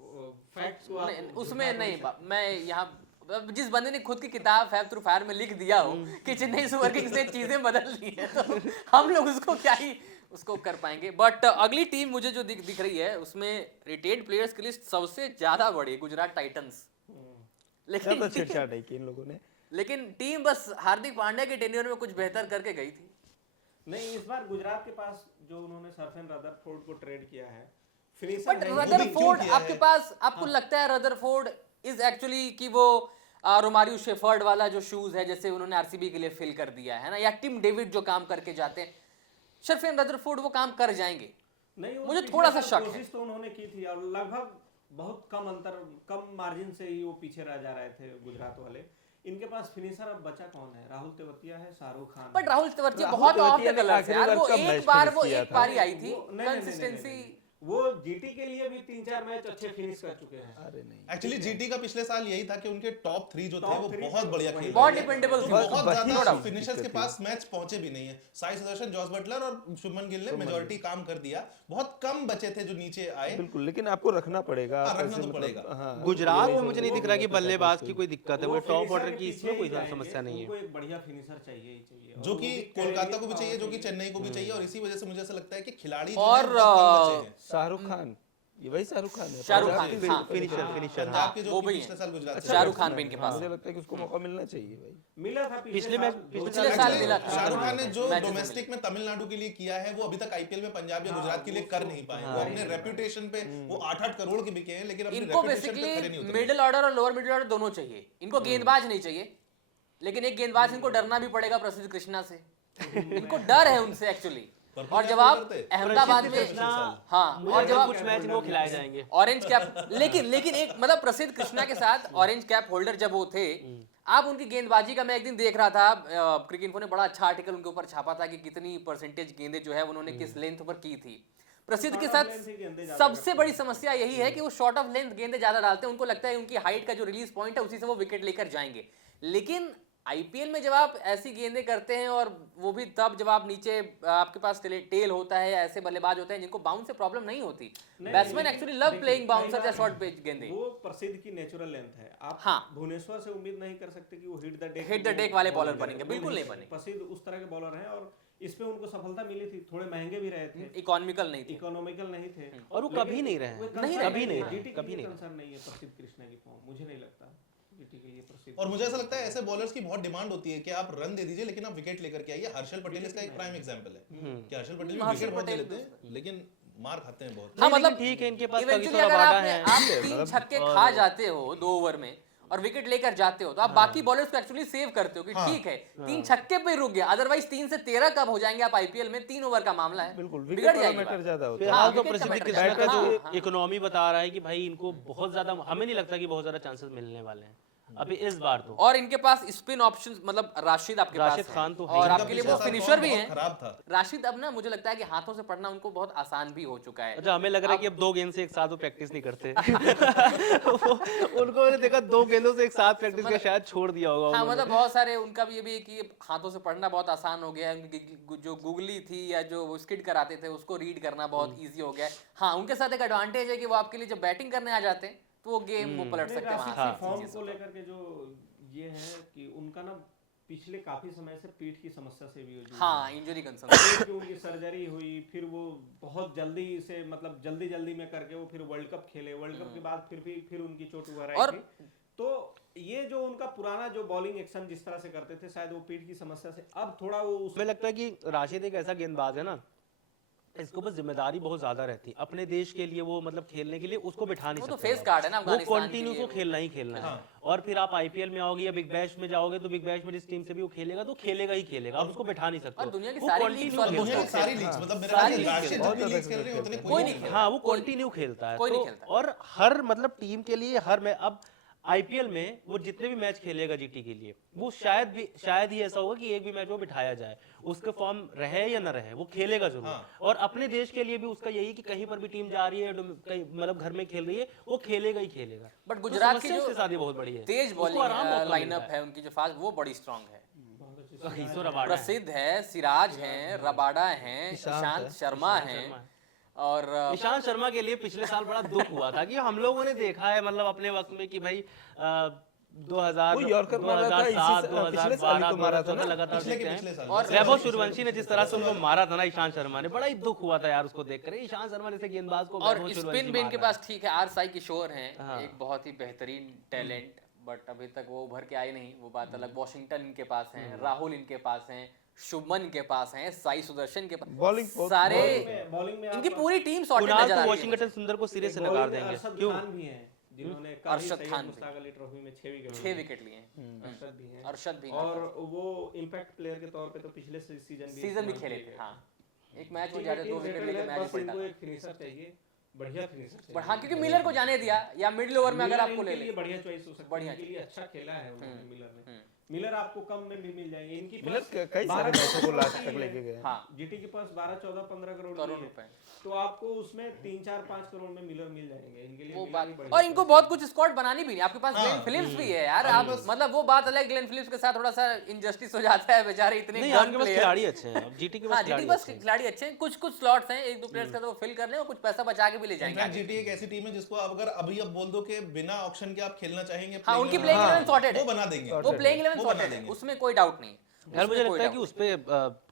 फैक्ट्स को नहीं, आप उसमें झुठला नहीं, सकते। मैं यहाँ जिस बंदे ने खुद की किताब फैक्ट थ्रू फायर में लिख दिया हो कि चेन्नई सुपर किंग्स ने चीजें बदल दी हैं, तो हम लोग उसको क्या ही उसको कर पाएंगे। बट अगली टीम मुझे जो दिख रही है, उसमें रिटेन्ड प्लेयर्स की लिस्ट सबसे ज्यादा बड़ी है, गुजरात टाइटंस। ज्यादा लेकिन छेड़छाड़ नहीं की इन लोगों ने। लेकिन टीम बस हार्दिक पांड्या के टेन्योर में कुछ बेहतर करके गई थी। नहीं, इस बार गुजरात के पास जो उन्होंने सर्फेन रदरफोर्ड को ट्रेड किया है, फिनिशर बट नहीं- रदरफोर्ड किया आपके है? पास, आपको लगता है रदरफोर्ड इज एक्चुअली कि वो रोमारियो शेफर्ड वाला जो शूज है, जैसे उन्होंने आरसीबी के लिए फिल कर दिया है ना, या टिम डेविड जो काम करके जाते हैं, शर्फेन रदरफोर्ड वो काम कर जाएंगे? नहीं, वो मुझे पिछले थोड़ा सा साल शक है। कोशिश तो उन्होंने की थी और लगभग बहुत कम अंतर, कम मार्जिन से ही वो पीछे रह जा रहे थे गुजरात वाले। इनके पास फिनिशर अब बचा कौन है? राहुल तेवतिया है, शाहरुख खान बट है। राहुल तेवतिया राहुल बहुत ऑफ तेवतिया द ने कलर्स आखिरी यार, बार वो कब एक मैच बार फिनिश वो किया एक था? बारी आई थी, वो- नहीं, नहीं, नहीं, कंसिस्टेंसी। नहीं, वो जीटी के लिए भी 3-4 मैच अच्छे फिनिश कर चुके हैं। अरे नहीं, एक्चुअली जीटी का पिछले साल यही था कि उनके टॉप 3 जो थे Top वो three बहुत थे, बढ़िया वही खेल बहुत रहे थे। डिपेंडेबल तो थे। बहुत वही ज्यादा तो फिनिशर्स के दिक्कत पास मैच पहुंचे भी नहीं है। साई सुदर्शन, जॉस बटलर और शुभमन गिल ने मेजॉरिटी काम कर दिया, बहुत कम बचे थे जो नीचे आए। बिल्कुल, लेकिन आपको रखना पड़ेगा। हाँ, आप रखना ऐसे तो मतलब- पड़ेगा। हाँ, गुजरात ये में नहीं मुझे नहीं समझ दिख रहा कि सकते बल्लेबाज कोई। की कोई दिक्कत है, वो वो टॉप finisher ऑर्डर के की पीछे इसमें कोई ही जाएंगे, समस्या नहीं उनको है। एक बढ़िया फिनिशर चाहिए ही चाहिए। जो और कि वो भी कोलकाता को भी कैरियर चाहिए, जो कि और चेन्नई को भी चाहिए, और इसी वजह से मुझे ऐसा लगता है कि खिलाड़ी जो और, हैं, बहुत कम बचे हैं। शाहरुख खान, ये वही शाहरुख खान है। शाहरुख पंजाब खान, के हाँ। फिनिशर फिनिशर हाँ। पंजाब के जो वो कि भी पिछले हैं। साल गुजरात से शाहरुख आए। खान भी इनके पास मुझे है। लगता है कि उसको मौका मिलना चाहिए भाई। मिला था पिछले साल, पिछले साल Actually, मिला था। शाहरुख खान ने जो मैचेस में डोमेस्टिक में तमिलनाडु के लिए किया है वो अभी तक आईपीएल में पंजाब या हाँ, गुजरात के लिए वो कर तो- नहीं पाए। हाँ, वो अपने नहीं रेपुटेशन पे वो 8-8 करोड़ के बिके हैं, लेकिन अपने इनको रेपुटेशन पे खरे नहीं बेसिकली उतरे। मिडिल ऑर्डर और लोअर मिडिल ऑर्डर दोनों चाहिए, इनको गेंदबाज नहीं चाहिए। लेकिन एक गेंदबाज इनको डरना भी पड़ेगा प्रसिद्ध कृष्णा से, इनको डर है उनसे एक्चुअली। और जब आप अहमदाबाद में, कृष्णा, हाँ, मुझे और जब आप कुछ मैच वो खिलाए जाएंगे। ऑरेंज कैप, लेकिन एक मतलब प्रसिद्ध कृष्णा के साथ ऑरेंज कैप होल्डर जब वो थे, आप उनकी गेंदबाजी का, मैं एक दिन देख रहा था, क्रिकेट इन्फो ने बड़ा अच्छा आर्टिकल उनके ऊपर छापा था कि कितनी परसेंटेज गेंदें जो है उन्होंने किस लेंथ पर की थी। प्रसिद्ध के Short of साथ length ही गेंदें ज्यादा सबसे करते बड़ी समस्या यही है कि वो शॉर्ट ऑफ लेंथ गेंदें ज्यादा डालते हैं, उनको लगता है उनकी हाइट का जो रिलीज पॉइंट है उसी से वो विकेट लेकर जाएंगे। लेकिन आईपीएल में जब आप ऐसी गेंदें करते हैं, और वो भी तब जब आप नीचे, आपके पास टेल होता है, ऐसे बल्लेबाज होते हैं जिनको बाउंस से प्रॉब्लम नहीं होती। नहीं, बैट्समैन लेकिन एक्चुअली लव देखिए, प्लेइंग बाउंसर कई या बार शॉर्ट पेज गेंदें। वो प्रसिद्ध की नेचुरल लेंथ है। आप हाँ। भुवनेश्वर से उम्मीद नहीं कर सकते कि वो hit the deck hit the deck वाले बॉलर बनेंगे, बिल्कुल नहीं बनेंगे। प्रसिद्ध उस तरह के बॉलर हैं, और इस पे उनको सफलता मिली थी, थोड़े महंगे भी रहे थे, इकोनॉमिकल नहीं थी। इकोनॉमिकल नहीं थे, और वो कभी नहीं रहे हैं, नहीं कभी नहीं रहे, जीटी कभी नहीं रहे। कंसर्न नहीं है प्रसिद्ध कृष्णा की फॉर्म, मुझे नहीं लगता जीटी के ये प्रसिद्ध। और मुझे ऐसा लगता है ऐसे बॉलर्स की बहुत डिमांड होती है कि आप रन दे दीजिए लेकिन आप विकेट लेकर के आइए। हर्षल पटेल इसका एक प्राइम एग्जांपल है कि हर्षल पटेल भी हर्षल विकेट बहुत ले पटेल लेते हैं लेकिन मार खाते हैं बहुत। हाँ नहीं, मतलब लेकिन ठीक है, इनके पास इवेंचुअली कविता अगर रबाडा आपने है। आप 3 छक्के खा जाते हो 2 ओवर में और विकेट लेकर जाते हो तो आप बाकी बॉलर्स को एक्चुअली सेव करते हो कि ठीक है 3 छक्के पे रुक गया, अदरवाइज 3 से 13 कब हो जाएंगे आप आईपीएल में, 3 ओवर का मामला है, बिल्कुल बिगड़ विकेट वाला जाएगी मैटर बात। ज्यादा होता है। फिलहाल तो विकेट का प्रसिद्ध मैटर कृष्णा ज्यादा का है। जो हाँ, इकोनॉमी बता रहा है कि भाई इनको बहुत ज्यादा, हमें नहीं लगता कि बहुत ज्यादा चांसेस मिलने वाले हैं अभी इस बार तो। और इनके पास स्पिन ऑप्शंस मतलब राशिद आपके पास राशिद है। खान तो है और ही। आपके लिए वो पिछले साल फिनिशर फॉर्म भी बहुत हैं। खराब था। राशिद अब ना मुझे लगता है कि हाथों से पढ़ना उनको बहुत आसान भी हो चुका है। अच्छा, हमें लग रहा है कि अब 2 गेंद से एक साथ वो प्रैक्टिस नहीं करते। उनको मैंने देखा 2 गेंदों से एक साथ प्रैक्टिस के शायद छोड़ दिया होगा हाँ उन्होंने। मतलब बहुत सारे उनका भी ये भी है कि हाथों से पढ़ना बहुत आसान हो गया है, उनकी जो गूगली थी या जो वो स्किड कराते थे उसको रीड करना बहुत इजी हो गया है। हाँ उनके साथ एक एडवांटेज है कि वो आपके लिए जब बैटिंग करने आ जाते हैं तो वो गेम वो पलट सकते हैं वहां राशिद से। की फॉर्म को लेकर के जो ये है कि उनका ना पिछले काफी समय से पीठ की समस्या से भी जूझ हाँ रहे हैं। Injury concern. पीठ की उनकी सर्जरी हुई, फिर वो बहुत जल्दी से मतलब जल्दी में करके वो फिर वर्ल्ड कप खेले, वर्ल्ड कप के बाद फिर उनकी चोट उभर आई और- थी। तो ये जो उनका पुराना जो बॉलिंग एक्शन जिस तरह से करते थे शायद वो पीठ की समस्या से अब थोड़ा वो हमें लगता है कि राशिद एक ऐसा गेंदबाज है ना, इसको बस जिम्मेदारी बहुत ज्यादा रहती है अपने देश के लिए, वो मतलब खेलने के लिए उसको बिठा नहीं वो तो सकते फेस आप। कार्ड है ना वो अफगानिस्तान के कंटिन्यू लिए को खेलना ही खेलना है। और फिर आप आईपीएल में आओगे या बिग बैश में जाओगे तो बिग बैश में जिस टीम से भी वो खेलेगा तो खेलेगा ही खेलेगा, आप उसको बिठा नहीं सकते और हो। दुनिया की वो सारी continue लीग्स और ऑलमोस्ट दुनिया की खेलता सारी है। लीग्स मतलब मेरे सारी ख्याल से लीग्स राशिद खेलता जितनी है। लीग्स खेल रहे हैं उतने कोई नहीं खेलता। हाँ वो कंटिन्यू खेलता है। कोई नहीं तो खेलता। और हर मतलब टीम के लिए हर में अब आईपीएल में वो जितने भी मैच खेलेगा जीटी के लिए वो शायद ही ऐसा होगा कि एक भी मैच वो बिठाया जाए, उसका फॉर्म रहे या न रहे वो खेलेगा जरूर। और अपने देश के लिए भी उसका यही कि कहीं पर भी टीम जा रही है कहीं मतलब घर में खेल रही है वो खेलेगा ही खेलेगा। बट तो गुजरात की समस्या जो उसके साथ ही बहुत बड़ी है, तेज उसको आराम मौका बॉलिंग लाइनअप मिलता है उनकी जो फास्ट वो बड़ी स्ट्रांग है। ईश्वर रबाडा है। प्रसिद्ध है, सिराज हैं, रबाडा हैं, ईशांत शर्मा हैं और ईशांत शर्मा के लिए पिछले साल बड़ा दुख हुआ था कि हम लोगों ने देखा है मतलब अपने वक्त में कि भाई 2000 वो यॉर्कर मारा था, 2007 पिछले साल ही तो मारा था 2012 ना। लगातार पिछले देखते पिछले हैं। साल और वैभव सूर्यवंशी ने जिस तरह से उनको मारा था ना ईशांत शर्मा ने, बड़ा ही दुख हुआ था यार उसको देखकर। ईशांत शर्मा जैसे गेंदबाज को और वैभव स्पिन सूर्यवंशी भी इनके मार रहा पास ठीक है। आर साई किशोर हैं, हाँ। एक बहुत ही बेहतरीन टैलेंट, बट अभी तक वो उभर के आए नहीं, वो बात अलग। वॉशिंगटन इनके पास हैं, राहुल इनके पास हैं, शुभमन के पास हैं, साई सुदर्शन के पास, बॉलिंग बहुत- सारे बॉलिंग में इनकी आप- पूरी टीम है। सॉर्टेड कुणाल नजर तो आ रही है। वॉशिंगटन सुंदर को सिरे से बॉलिंग नकार में देंगे। अरशद क्यों? खान भी हैं जिन्होंने अरशद सैयद खान भी। मुश्ताक अली ट्रॉफी में 6 विकेट 6 विकेट लिए हैं। अरशद भी हैं अरशद भी और वो इम्पैक्ट प्लेयर के तौर पे तो पिछले सीजन भी सीजन भी इस्तेमाल खेले किए थे। गए। हाँ एक मैच तो में ये जाते टीम 2 विकेट सेटल लेके है, मैच बस पलटा। इनको एक फिनिशर चाहिए, बढ़िया फिनिशर चाहिए। बट हाँ क्योंकि मिलर को जाने दिया या मिडिल ओवर में अगर मिलर आपको ले इनके ले लिए बढ़िया चॉइस हो सकती है, बढ़िया इनके लिए अच्छा खेला है उन्होंने मिलर ने। मिलर आपको कम में भी मिल जाएंगे, इनकी मिलर पास कई सारे 12 मैचों को लास्ट तक करोड़ लेके गए हैं। हाँ जीटी के पास 12 14 15 करोड़ करोड़ की है। रुपए। तो आपको उसमें 3 4 5 करोड़ में मिलर मिल जाएंगे, इनके लिए वो मिलर बात ही बढ़िया और इनको choice बहुत कुछ स्क्वाड बनानी भी नहीं। आपके पास हाँ, ग्लेन फिलिप्स भी है यार। आपके आप पास- मतलब वो बात अलग, ग्लेन फिलिप्स के साथ थोड़ा सा इनजस्टिस हो जाता है, बेचारे इतने नहीं गन आपके पास प्लेयर। खिलाड़ी अच्छे हैं, जीटी के हाँ पास जीटी खिलाड़ी बस अच्छे हैं। खिलाड़ी अच्छे हैं, कुछ स्लॉट्स हैं, 1 2 प्लेयर्स का तो वो फिल कर लें और कुछ पैसा बचा के भी ले जाएंगे इनफैक्ट आगे। जीटी एक ऐसी टीम है जिसको आप अगर अभी अब बोल दो कि बिना ऑक्शन के आप खेलना चाहेंगे हाँ उनकी playing प्लेइंग 11 11 सॉर्टेड वो है, बना देंगे। वो प्लेइंग 11 वो बना सॉर्टेड है, देंगे। उसमें कोई डाउट नहीं है। यार मुझे उसमें कोई लगता है कि doubt उस पे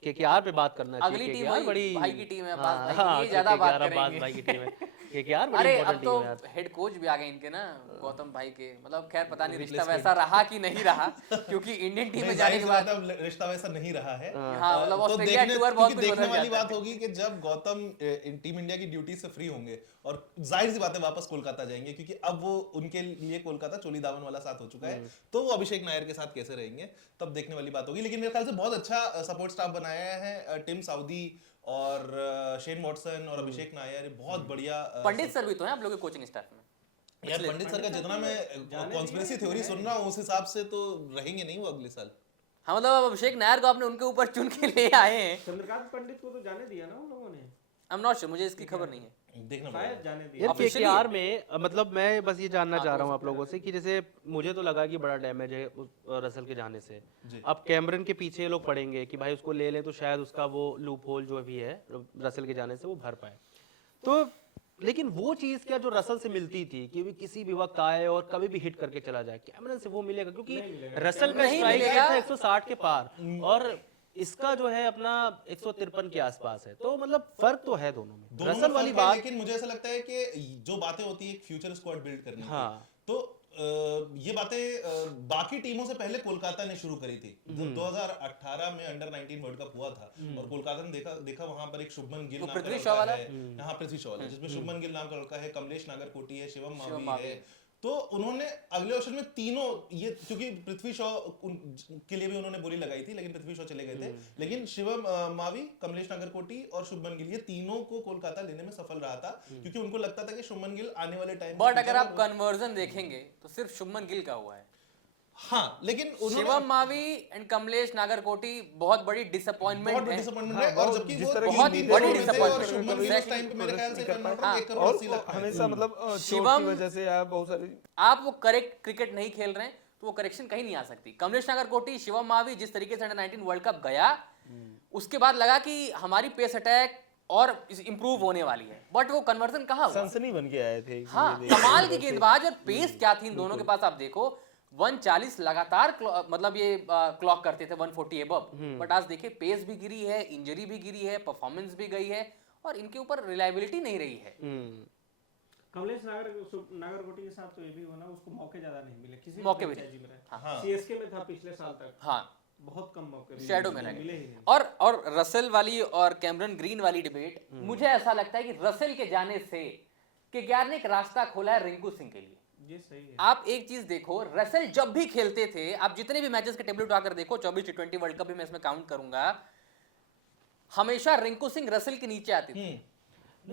केकेआर पे बात करना चाहिए। अगली टीम KKR वही भाई की टीम है, अब्बास भाई की, हाँ, ये ज्यादा बात KKR अब्बास करेंगे। भाई की टीम है। केकेआर बड़ी अरे अब इंपॉर्टेंट तो टीम है यार। हेड कोच भी आ गए इनके ना, गौतम भाई के। मतलब खैर पता नहीं रिश्ता वैसा रहा कि नहीं रहा, क्योंकि इंडियन टीम में नहीं, जाने के बाद जाहिर सी बात है, रिश्ता वैसा नहीं रहा है। हाँ मतलब तो ऑस्ट्रेलिया देखने टूर बहुत क्योंकि कुछ देखने बदल वाली जाता बात होगी कि जब गौतम टीम इंडिया की ड्यूटी से फ्री होंगे और जाहिर सी बात है वापस कोलकाता जाएंगे, क्योंकि अब वो उनके लिए कोलकाता चोली दामन वाला साथ हो चुका है, तो वो अभिषेक नायर के साथ कैसे रहेंगे तब देखने वाली बात होगी। लेकिन मेरे ख्याल से बहुत अच्छा सपोर्ट स्टाफ बनाया है टिम साउदी और शेन वॉटसन और अभिषेक नायर, बहुत बढ़िया। पंडित सर भी तो हैं आप लोगों के कोचिंग स्टाफ में। यार पंडित सर का जितना मैं कॉन्स्पिरेसी थ्योरी सुन रहा हूँ उस हिसाब से तो रहेंगे नहीं वो अगले साल। हाँ मतलब अब अभिषेक नायर को आपने उनके ऊपर चुन के ले आए हैं। चंद्रकांत पंडित को तो जाने दिया ना उन लोगों ने, आई एम नॉट श्योर, मुझे इसकी खबर नहीं है। देखना शायद पड़ेगा। जाने दिया। यार Officially केकेआर में मतलब मैं बस ये जानना हाँ, चाह तो रहा हूँ आप लोगों से कि जैसे मुझे तो लगा कि बड़ा डैमेज है उस रसल के जाने से। जी। अब कैमरन के पीछे ये लोग पड़ेंगे कि भाई उसको ले लें तो शायद उसका वो लूप होल जो भी है रसल के जाने से वो भर पाए। तो लेकिन वो चीज क्या जो रसल से मिलती थी कि भी किसी भी वक्त आए और कभी भी हिट करके चला जाए, कैमरन से वो मिलेगा? क्योंकि रसल का नहीं स्ट्राइक मिलेगा। रेट था 160 के पार और इसका जो है अपना 153 के आसपास है, तो मतलब फर्क तो है दोनों में। दोनों में रसल वाली फर्क है, बात, लेकिन मुझे ऐसा लगता है कि जो बातें होती है एक फ्यूचर स्क्वाड बिल्ड करने की, हाँ। तो ये बातें बाकी टीमों से पहले कोलकाता ने शुरू करी थी। जब 2018 में अंडर 19 वर्ल्ड कप हुआ था और कोलकाता ने देखा वहां पर एक शुभमन गिल नाम का पृथ्वी लड़का शॉ वाला? है, यहाँ पृथ्वी शॉ वाला, जिसमें शुभमन गिल नाम का लड़का है, कमलेश नागरकोटी है, शिवम मावी है। तो उन्होंने अगले ऑप्शन में तीनों, ये क्योंकि पृथ्वी शॉ के लिए भी उन्होंने बोली लगाई थी, लेकिन पृथ्वी शॉ चले गए थे, लेकिन शिवम मावी, कमलेश नागरकोटी और शुभमन गिल, ये तीनों को कोलकाता लेने में सफल रहा था, क्योंकि उनको लगता था कि शुभमन गिल आने वाले टाइम बट अगर आप कन्वर्जन देखेंगे तो सिर्फ शुभमन गिल का हुआ है। हाँ, लेकिन शिवम मावी एंड कमलेश नागरकोटी बहुत बड़ी डिसअपॉइंटमेंट है। डिसअपॉइंटमेंट है, और जबकि जिस वो तरह की बहुत नींद बड़ी है, disappointment और शुभमन गिल है। उस टाइम पे मेरे ख्याल से टर्न आउट हाँ, 1 करोड़ और 80 लाख का है। हमेशा मतलब चोट शिवम- की वजह से यार बहुत सारी आप वो करेक्ट क्रिकेट नहीं खेल रहे हैं तो वो करेक्शन कहीं नहीं आ सकती। कमलेश नागरकोटी, शिवम मावी जिस तरीके से अंडर 19 वर्ल्ड कप गया, उसके बाद लगा कि हमारी पेस अटैक और इंप्रूव होने वाली है, बट वो कन्वर्जन कहाँ हुआ? सनसनी बन के आए थे। हाँ, कमाल की गेंदबाज, और पेस क्या थी इन दोनों के पास। आप देखो 140 लगातार मतलब ये क्लॉक करते थे 140 एबव, बट आज देखिए पेस भी गिरी है, इंजरी भी गिरी है, परफॉर्मेंस भी गई है, और इनके ऊपर रिलायबिलिटी नहीं रही है। कमलेश नागरकोटी के साथ तो ये भी हुआ ना, उसको मौके ज्यादा नहीं मिले, किसी मौके भी फ्रेंचाइजी में रहे। हाँ। सीएसके में था पिछले साल तक, हाँ, बहुत कम मौके मिले, शैडो में रह मिले गए। ही नहीं। और रसेल वाली और कैमरन ग्रीन वाली डिबेट, मुझे ऐसा लगता है कि रसेल के जाने से केकेआर ने एक रास्ता खोला है रिंकू सिंह के लिए। ये सही है। आप एक चीज देखो, रसेल जब भी खेलते थे, आप जितने भी मैचेस के टेबल उठाकर देखो, 24 T20 वर्ल्ड कप भी मैं इसमें काउंट करूंगा, हमेशा रिंकू सिंह रसेल के नीचे आती थी।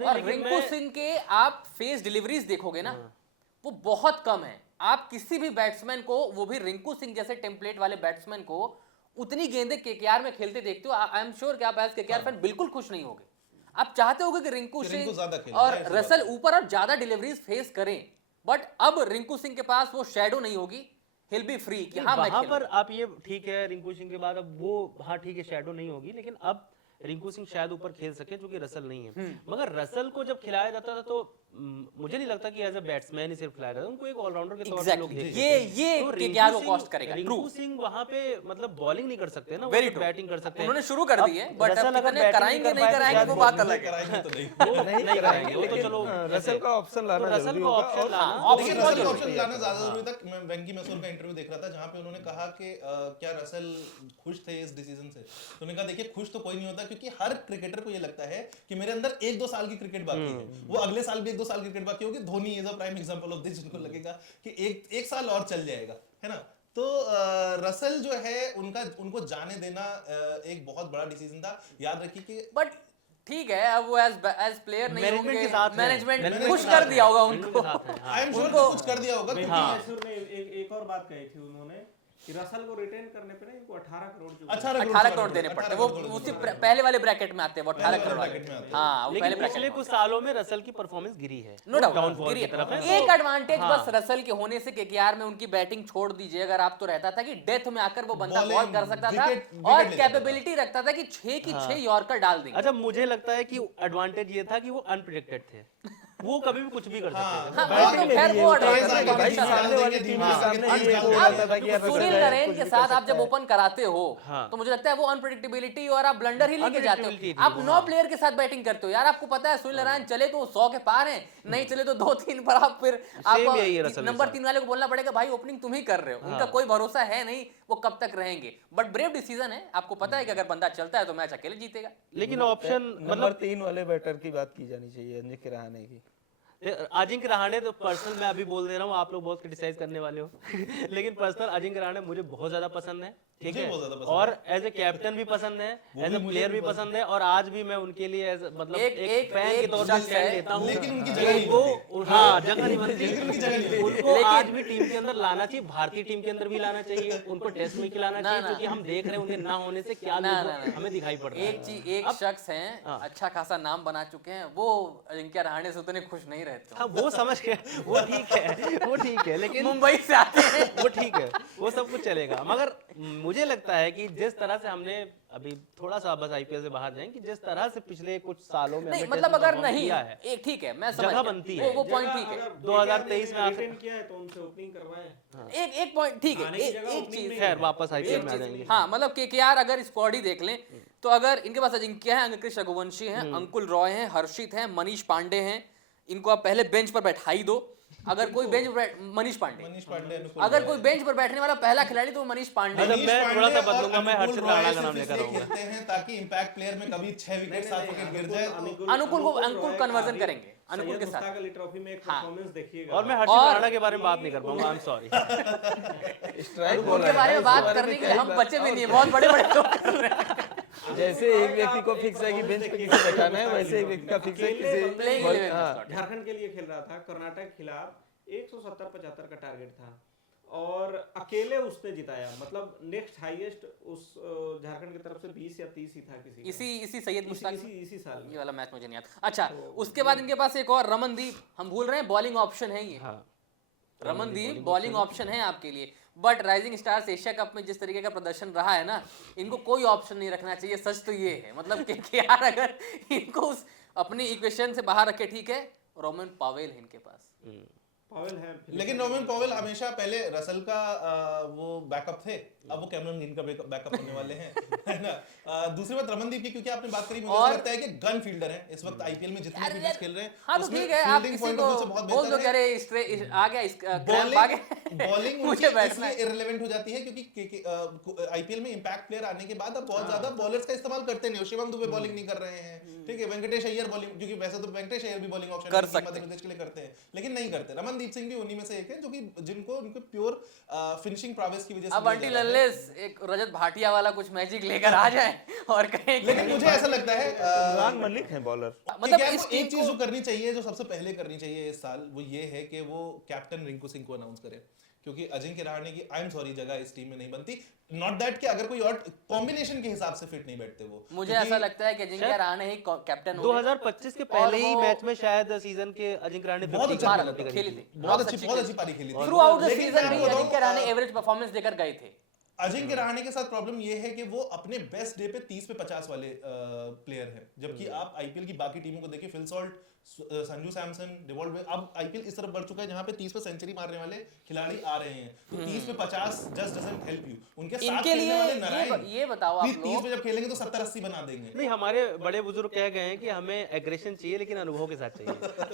और लेकिन रिंकू मैं- सिंह के आप फेस डिलीवरीज देखोगे ना, वो बहुत कम है। आप किसी भी बैट्समैन को, वो भी रिंकू सिंह जैसे टेम्पलेट वाले बैट्समैन को, उतनी गेंदें केकेआर में खेलते देखते हो, आई एम श्योर कि आप एज केकेआर फैन बिल्कुल खुश नहीं होगे। आप चाहते होगे कि रिंकू रिंकू ज्यादा सिंह खेले, और जाहिर सी रसेल ऊपर और ज्यादा डिलीवरीज फेस करें, बट अब रिंकू सिंह के पास वो शैडो नहीं होगी, हिल बी फ्री कि हाँ मैं वहां पर खेलूंगा। आप ये ठीक है, रिंकू सिंह के बाद अब वो, हाँ ठीक है, शैडो नहीं होगी, लेकिन अब रिंकू सिंह शायद ऊपर खेल सके, जो कि रसल नहीं है। मगर रसल को जब खिलाया जाता था तो मुझे नहीं लगता कि एज अ बैट्समैन ही सिर्फ खिलाया जाता था, उनको एक ऑलराउंडर के तौर पे लोग Exactly. देखते ये थे। तो केकेआर को रिंकू कॉस्ट सिंह- करेगा। रिंकू True. सिंह वहां पे मतलब बॉलिंग नहीं कर सकते ना, Very वो true. बैटिंग कर सकते हैं। उन्होंने शुरू कर दी है, अब बट रसल अब अगर कितने बैटिंग कराएंगे कर नहीं पाए तो कराएंगे शायद वो बात अलग है। कराएंगे तो नहीं। वो नहीं कराएंगे, वो तो लेकिन चलो रसेल का ऑप्शन लाना तो रसल जरूरी का होगा। ऑप्शन और लाना- देखिए, ऑप्शन रसल बहुत का जरूरी ऑप्शन लाना ज्यादा जरूरी था। मैं वेंकी मैसूर का इंटरव्यू देख रहा था, जहां पे उन्होंने कहा कि क्या रसल खुश थे इस डिसीजन से। तो उन्होंने कहा देखिए, खुश तो कोई नहीं होता, क्योंकि हर क्रिकेटर को ये लगता है कि मेरे अंदर 1-2 साल की क्रिकेट बाकी है, वो अगले साल भी 1-2 साल की क्रिकेट बाकी होगी। Dhoni is a prime example of this, जिनको लगेगा कि एक साल और चल जाएगा, है ना। तो रसल जो है, उनको जाने देना एक बहुत बड़ा डिसीजन था। याद रखिए कि बट ठीक है, अब वो एज प्लेयर नहीं मैनेजमेंट होंगे, के साथ हैं। मैनेजमेंट मैनेजमेंट खुश के कर साथ दिया होगा उनके उनको। साथ है, हाँ। आई एम श्योर उनको- कुछ कर दिया होगा, वेंकी क्योंकि मैसूर ने एक और बात कही थी उन्होंने, कि रसल को रिटेन करने पे ना इनको 18 करोड़ चुकाने 18 करोड़ देने पड़ते, वो उसी पहले वाले ब्रैकेट में आते हैं, वो 18 पहले करोड़ वाले वाले। bracket में आते हैं। हाँ, वो लेकिन पहले पिछले ब्रैकेट में। कुछ सालों में रसल की परफॉर्मेंस गिरी है, नो डाउट डाउनफॉल की तरफ है। एक एडवांटेज हाँ। बस रसल के होने से केकेआर में उनकी बैटिंग छोड़ दीजिए, अगर आप तो रहता था कि डेथ में आकर वो बंदा Bowling, बॉल कर सकता था wicket और ले सकता था। कैपेबिलिटी रखता था कि 6 की 6 यॉर्कर डाल देंगे। अच्छा, मुझे लगता है कि एडवांटेज ये था कि वो अनप्रेडिक्टेड थे, वो कभी भी कुछ भी कर सकते थे। हाँ, बैटिंग वो में खैर भी वो ये होता advantage था कि बहुत भाई अच्छा था। सामने वाली टीम के सामने ये होता था कि यार सुनील रसेल नरेन कुछ के भी साथ कर आप जब सकता है। ओपन कराते हो, हाँ। तो मुझे लगता है वो अनप्रेडिक्टेबिलिटी और आप ब्लंडर ही लेके जाते Unpredictability हो। थी आप वो, 9 हाँ। प्लेयर के साथ बैटिंग करते हो यार, आपको पता है सुनील नारायण चले तो 100 के पार हैं, नहीं चले तो 2-3 पर आप फिर Same यही है रसल के नंबर साथ। 3 वाले को बोलना पड़ेगा भाई ओपनिंग तुम ही कर रहे हो, उनका कोई भरोसा है नहीं वो कब तक रहेंगे। बट ब्रेव डिसीजन है, आपको पता है कि अगर बंदा चलता है तो मैच अकेले जीतेगा। लेकिन ऑप्शन नंबर मतलब 3 वाले बैटर की बात की जानी चाहिए, अजिंक्य रहाणे की। अजिंक्य रहाणे तो पर्सनल मैं अभी बोल दे रहा हूँ, आप लोग बहुत क्रिटिसाइज करने वाले हो लेकिन पर्सनल अजिंक्य रहाणे मुझे बहुत ज्यादा पसंद है, ठीक मुझे है, बहुत ज्यादा पसंद और एज ए कैप्टन भी पसंद है, एज ए प्लेयर भी पसंद है, और आज भी मैं उनके लिए मतलब एक फैन के तौर पर शख्स स्टैंड है, लेता हूँ। लेकिन उनकी जगह नहीं उनको हाँ जगह नहीं बनती, लेकिन उनकी जगह नहीं बनती। उनको लेकिन- आज भी टीम के अंदर लाना चाहिए, भारतीय टीम के अंदर भी लाना चाहिए, उनको टेस्ट में खिलाना चाहिए, ना। क्योंकि हम देख रहे हैं उनके ना होने से क्या ना, लोगों- ना, ना। हमें दिखाई पड़ रहा है। एक शख्स हैं, हाँ। अच्छा खासा नाम बना चुके हैं, वो अजिंक्य रहाणे से उतने खुश नहीं रहते हो। हाँ वो समझ गए, वो ठीक है लेकिन मुंबई से आते हैं। वो ठीक है, वो सब कुछ चलेगा, मगर मुझे लगता है कि जिस तरह से हमने अभी थोड़ा सा बस आईपीएल से बाहर जाएं कि जिस तरह से पिछले कुछ सालों में नहीं हमने मतलब टेस्ट में अगर perform नहीं किया है, एक ठीक है मैं समझ जगह गया। बनती वो है। पॉइंट ठीक है। 2023 में रिटेन किया है तो उनसे ओपनिंग करवाए। एक पॉइंट ठीक है। आने की जगह एक opening चीज में खैर वापस आईपीएल एक में आ चीज जाएंगे। हाँ मतलब केकेआर अगर स्क्वाड ही देख लें तो अगर इनके पास अजिंक्य है, अंकित रघुवंशी हैं, अंकुल रॉय हैं, हर्षित हैं, मनीष पांडे हैं, इनको आप पहले बेंच पर बैठा ही दो। अगर कोई बेंच पर मनीष पांडे अनुकूल अगर रॉय। कोई बेंच पर बैठने वाला पहला खिलाड़ी तो वो मनीष पांडे अच्छा, है। मनीष मैं पांडे थोड़ा सा और बदलूंगा, मैं अनुकूल हर्षित रॉय राणा का सिर्फ नाम लेकर इसलिए आऊंगा। खेलते हैं ताकि इम्पैक्ट प्लेयर में कभी 6 विकेट 7 विकेट गिर जाए तो अनुकूल कन्वर्जन करेंगे अनुकुल के साथ। मुश्ताक अली ट्रॉफी में एक हाँ। परफॉर्मेंस देखिएगा। और मैं हर्षित और- राणा के बारे में बात नहीं कर पाऊंगा, आई एम सॉरी। स्ट्राइक उनके बारे में बात करने के लिए हम बच्चे भी नहीं है, बहुत बड़े बड़े लोग कर रहे हैं। जैसे एक व्यक्ति को फिक्स है कि बेंच पे किसे बैठाना है, वैसे एक व्यक्ति का फिक्स है Playing किसे 11 हाँ, में झारखंड के लिए खेल रहा था, कर्नाटक के खिलाफ 170-75 का टारगेट था और अकेले उसने जिताया। मतलब नेक्स्ट हाईएस्ट उस झारखंड की तरफ से 20 या 30 ही था किसी का। इसी सैयद मुश्ताक इसी साल में। ये वाला मैच मुझे नहीं आता। अच्छा उसके बाद इनके पास एक और रमनदीप, हम भूल रहे हैं बॉलिंग ऑप्शन है ये। हाँ रमनदीप बॉलिंग ऑप्शन है आपके लिए, but rising stars Asia cup में जिस तरीके का प्रदर्शन रहा है ना, इनको कोई ऑप्शन नहीं रखना चाहिए। सच तो ये है मतलब कि यार अगर इनको उस अपनी इक्वेशन से बाहर रखे ठीक है। रोमन पावेल है इनके पास। पावेल है लेकिन रोमन पॉवेल हमेशा पहले रसल का वो बैकअप थे, अब वो कैमरन ग्रीन का बैकअप होने वाले हैं, है ना। दूसरी बात रमनदीप की, क्योंकि आपने बात करी, मुझे ऐसा लगता है कि गन फील्डर है इस वक्त आईपीएल में जितने फील्डर्स खेल रहे हैं हाँ तो उसमें ठीक है, आप fielding किसी point को of view से बहुत बोल दो बेहतर कि है। अरे आ गया क्रैम्प आ गया बॉलिंग मुझे बैठना इसलिए इररिलेवेंट हो जाती है क्योंकि आईपीएल में इंपैक्ट प्लेयर आने के बाद अब बहुत ज्यादा बॉलर्स का इस्तेमाल करते नहीं। शिवम दुबे बॉलिंग नहीं कर रहे हैं, ठीक है। वेंकटेश अय्यर बॉलिंग, क्योंकि वैसे तो वेंकटेश अय्यर भी बॉलिंग ऑप्शन कर मध्य सकते प्रदेश के लिए करते हैं, लेकिन नहीं करते। रमनदीप सिंह भी उन्हीं में से एक है जो कि जिनको उनके प्योर फिनिशिंग prowess की वजह से अब लिया अंटी जा रहा है। लल्लेस एक रजत भाटिया वाला कुछ मैजिक लेकर आ जाए और कहें कि लेकिन मुझे ऐसा लगता है इमरान मलिक है बॉलर। मतलब मतलब इस एक टीम चीज को जो करनी चाहिए, जो सबसे पहले करनी चाहिए इस साल, वो ये है कि वो कैप्टन रिंकू सिंह को अनाउंस करे, क्योंकि अजिंक्य रहाणे की आई एम सॉरी जगह इस टीम में नहीं बनती। नॉट दैट कि अगर कोई और कॉम्बिनेशन के हिसाब से फिट नहीं बैठते वो। मुझे क्योंकि ऐसा लगता है कि अजिंक्य शायद रहाणे ही कैप्टन हो 2025 के पहले ही वो- मैच में शायद सीजन के अजिंक्य रहाणे बहुत 50 अच्छा का मारा penalty खेली करी थी थी। बहुत अच्छी पारी खेली थी। थ्रू आउट द लेकिन सीजन मैं भी आपको बताऊं, अजिंक्य रहाणे एवरेज परफॉर्मेंस देकर गए थे। अजिंक्य रहाणे के साथ प्रॉब्लम ये है कि वो अपने बेस्ट डे पे 30 पे 50 वाले प्लेयर हैं, जबकि आप आईपीएल की बाकी टीमों को देखिए, Phil Salt, Sanju Samson, Dewald, अब आईपीएल इस तरफ बढ़ चुका है जहां पे 30 पे सेंचुरी मारने वाले खिलाड़ी आ रहे हैं, तो 30 पे 50 जस्ट डजंट हेल्प यू। उनके साथ इनके खेलने लिए वाले नारायण ये बताओ आप 30 लोग पे जब खेलेंगे तो 70-80 बना देंगे। नहीं, हमारे बड़े बुजुर्ग कह गए हैं कि हमें एग्रेशन चाहिए लेकिन अनुभव के साथ चाहिए।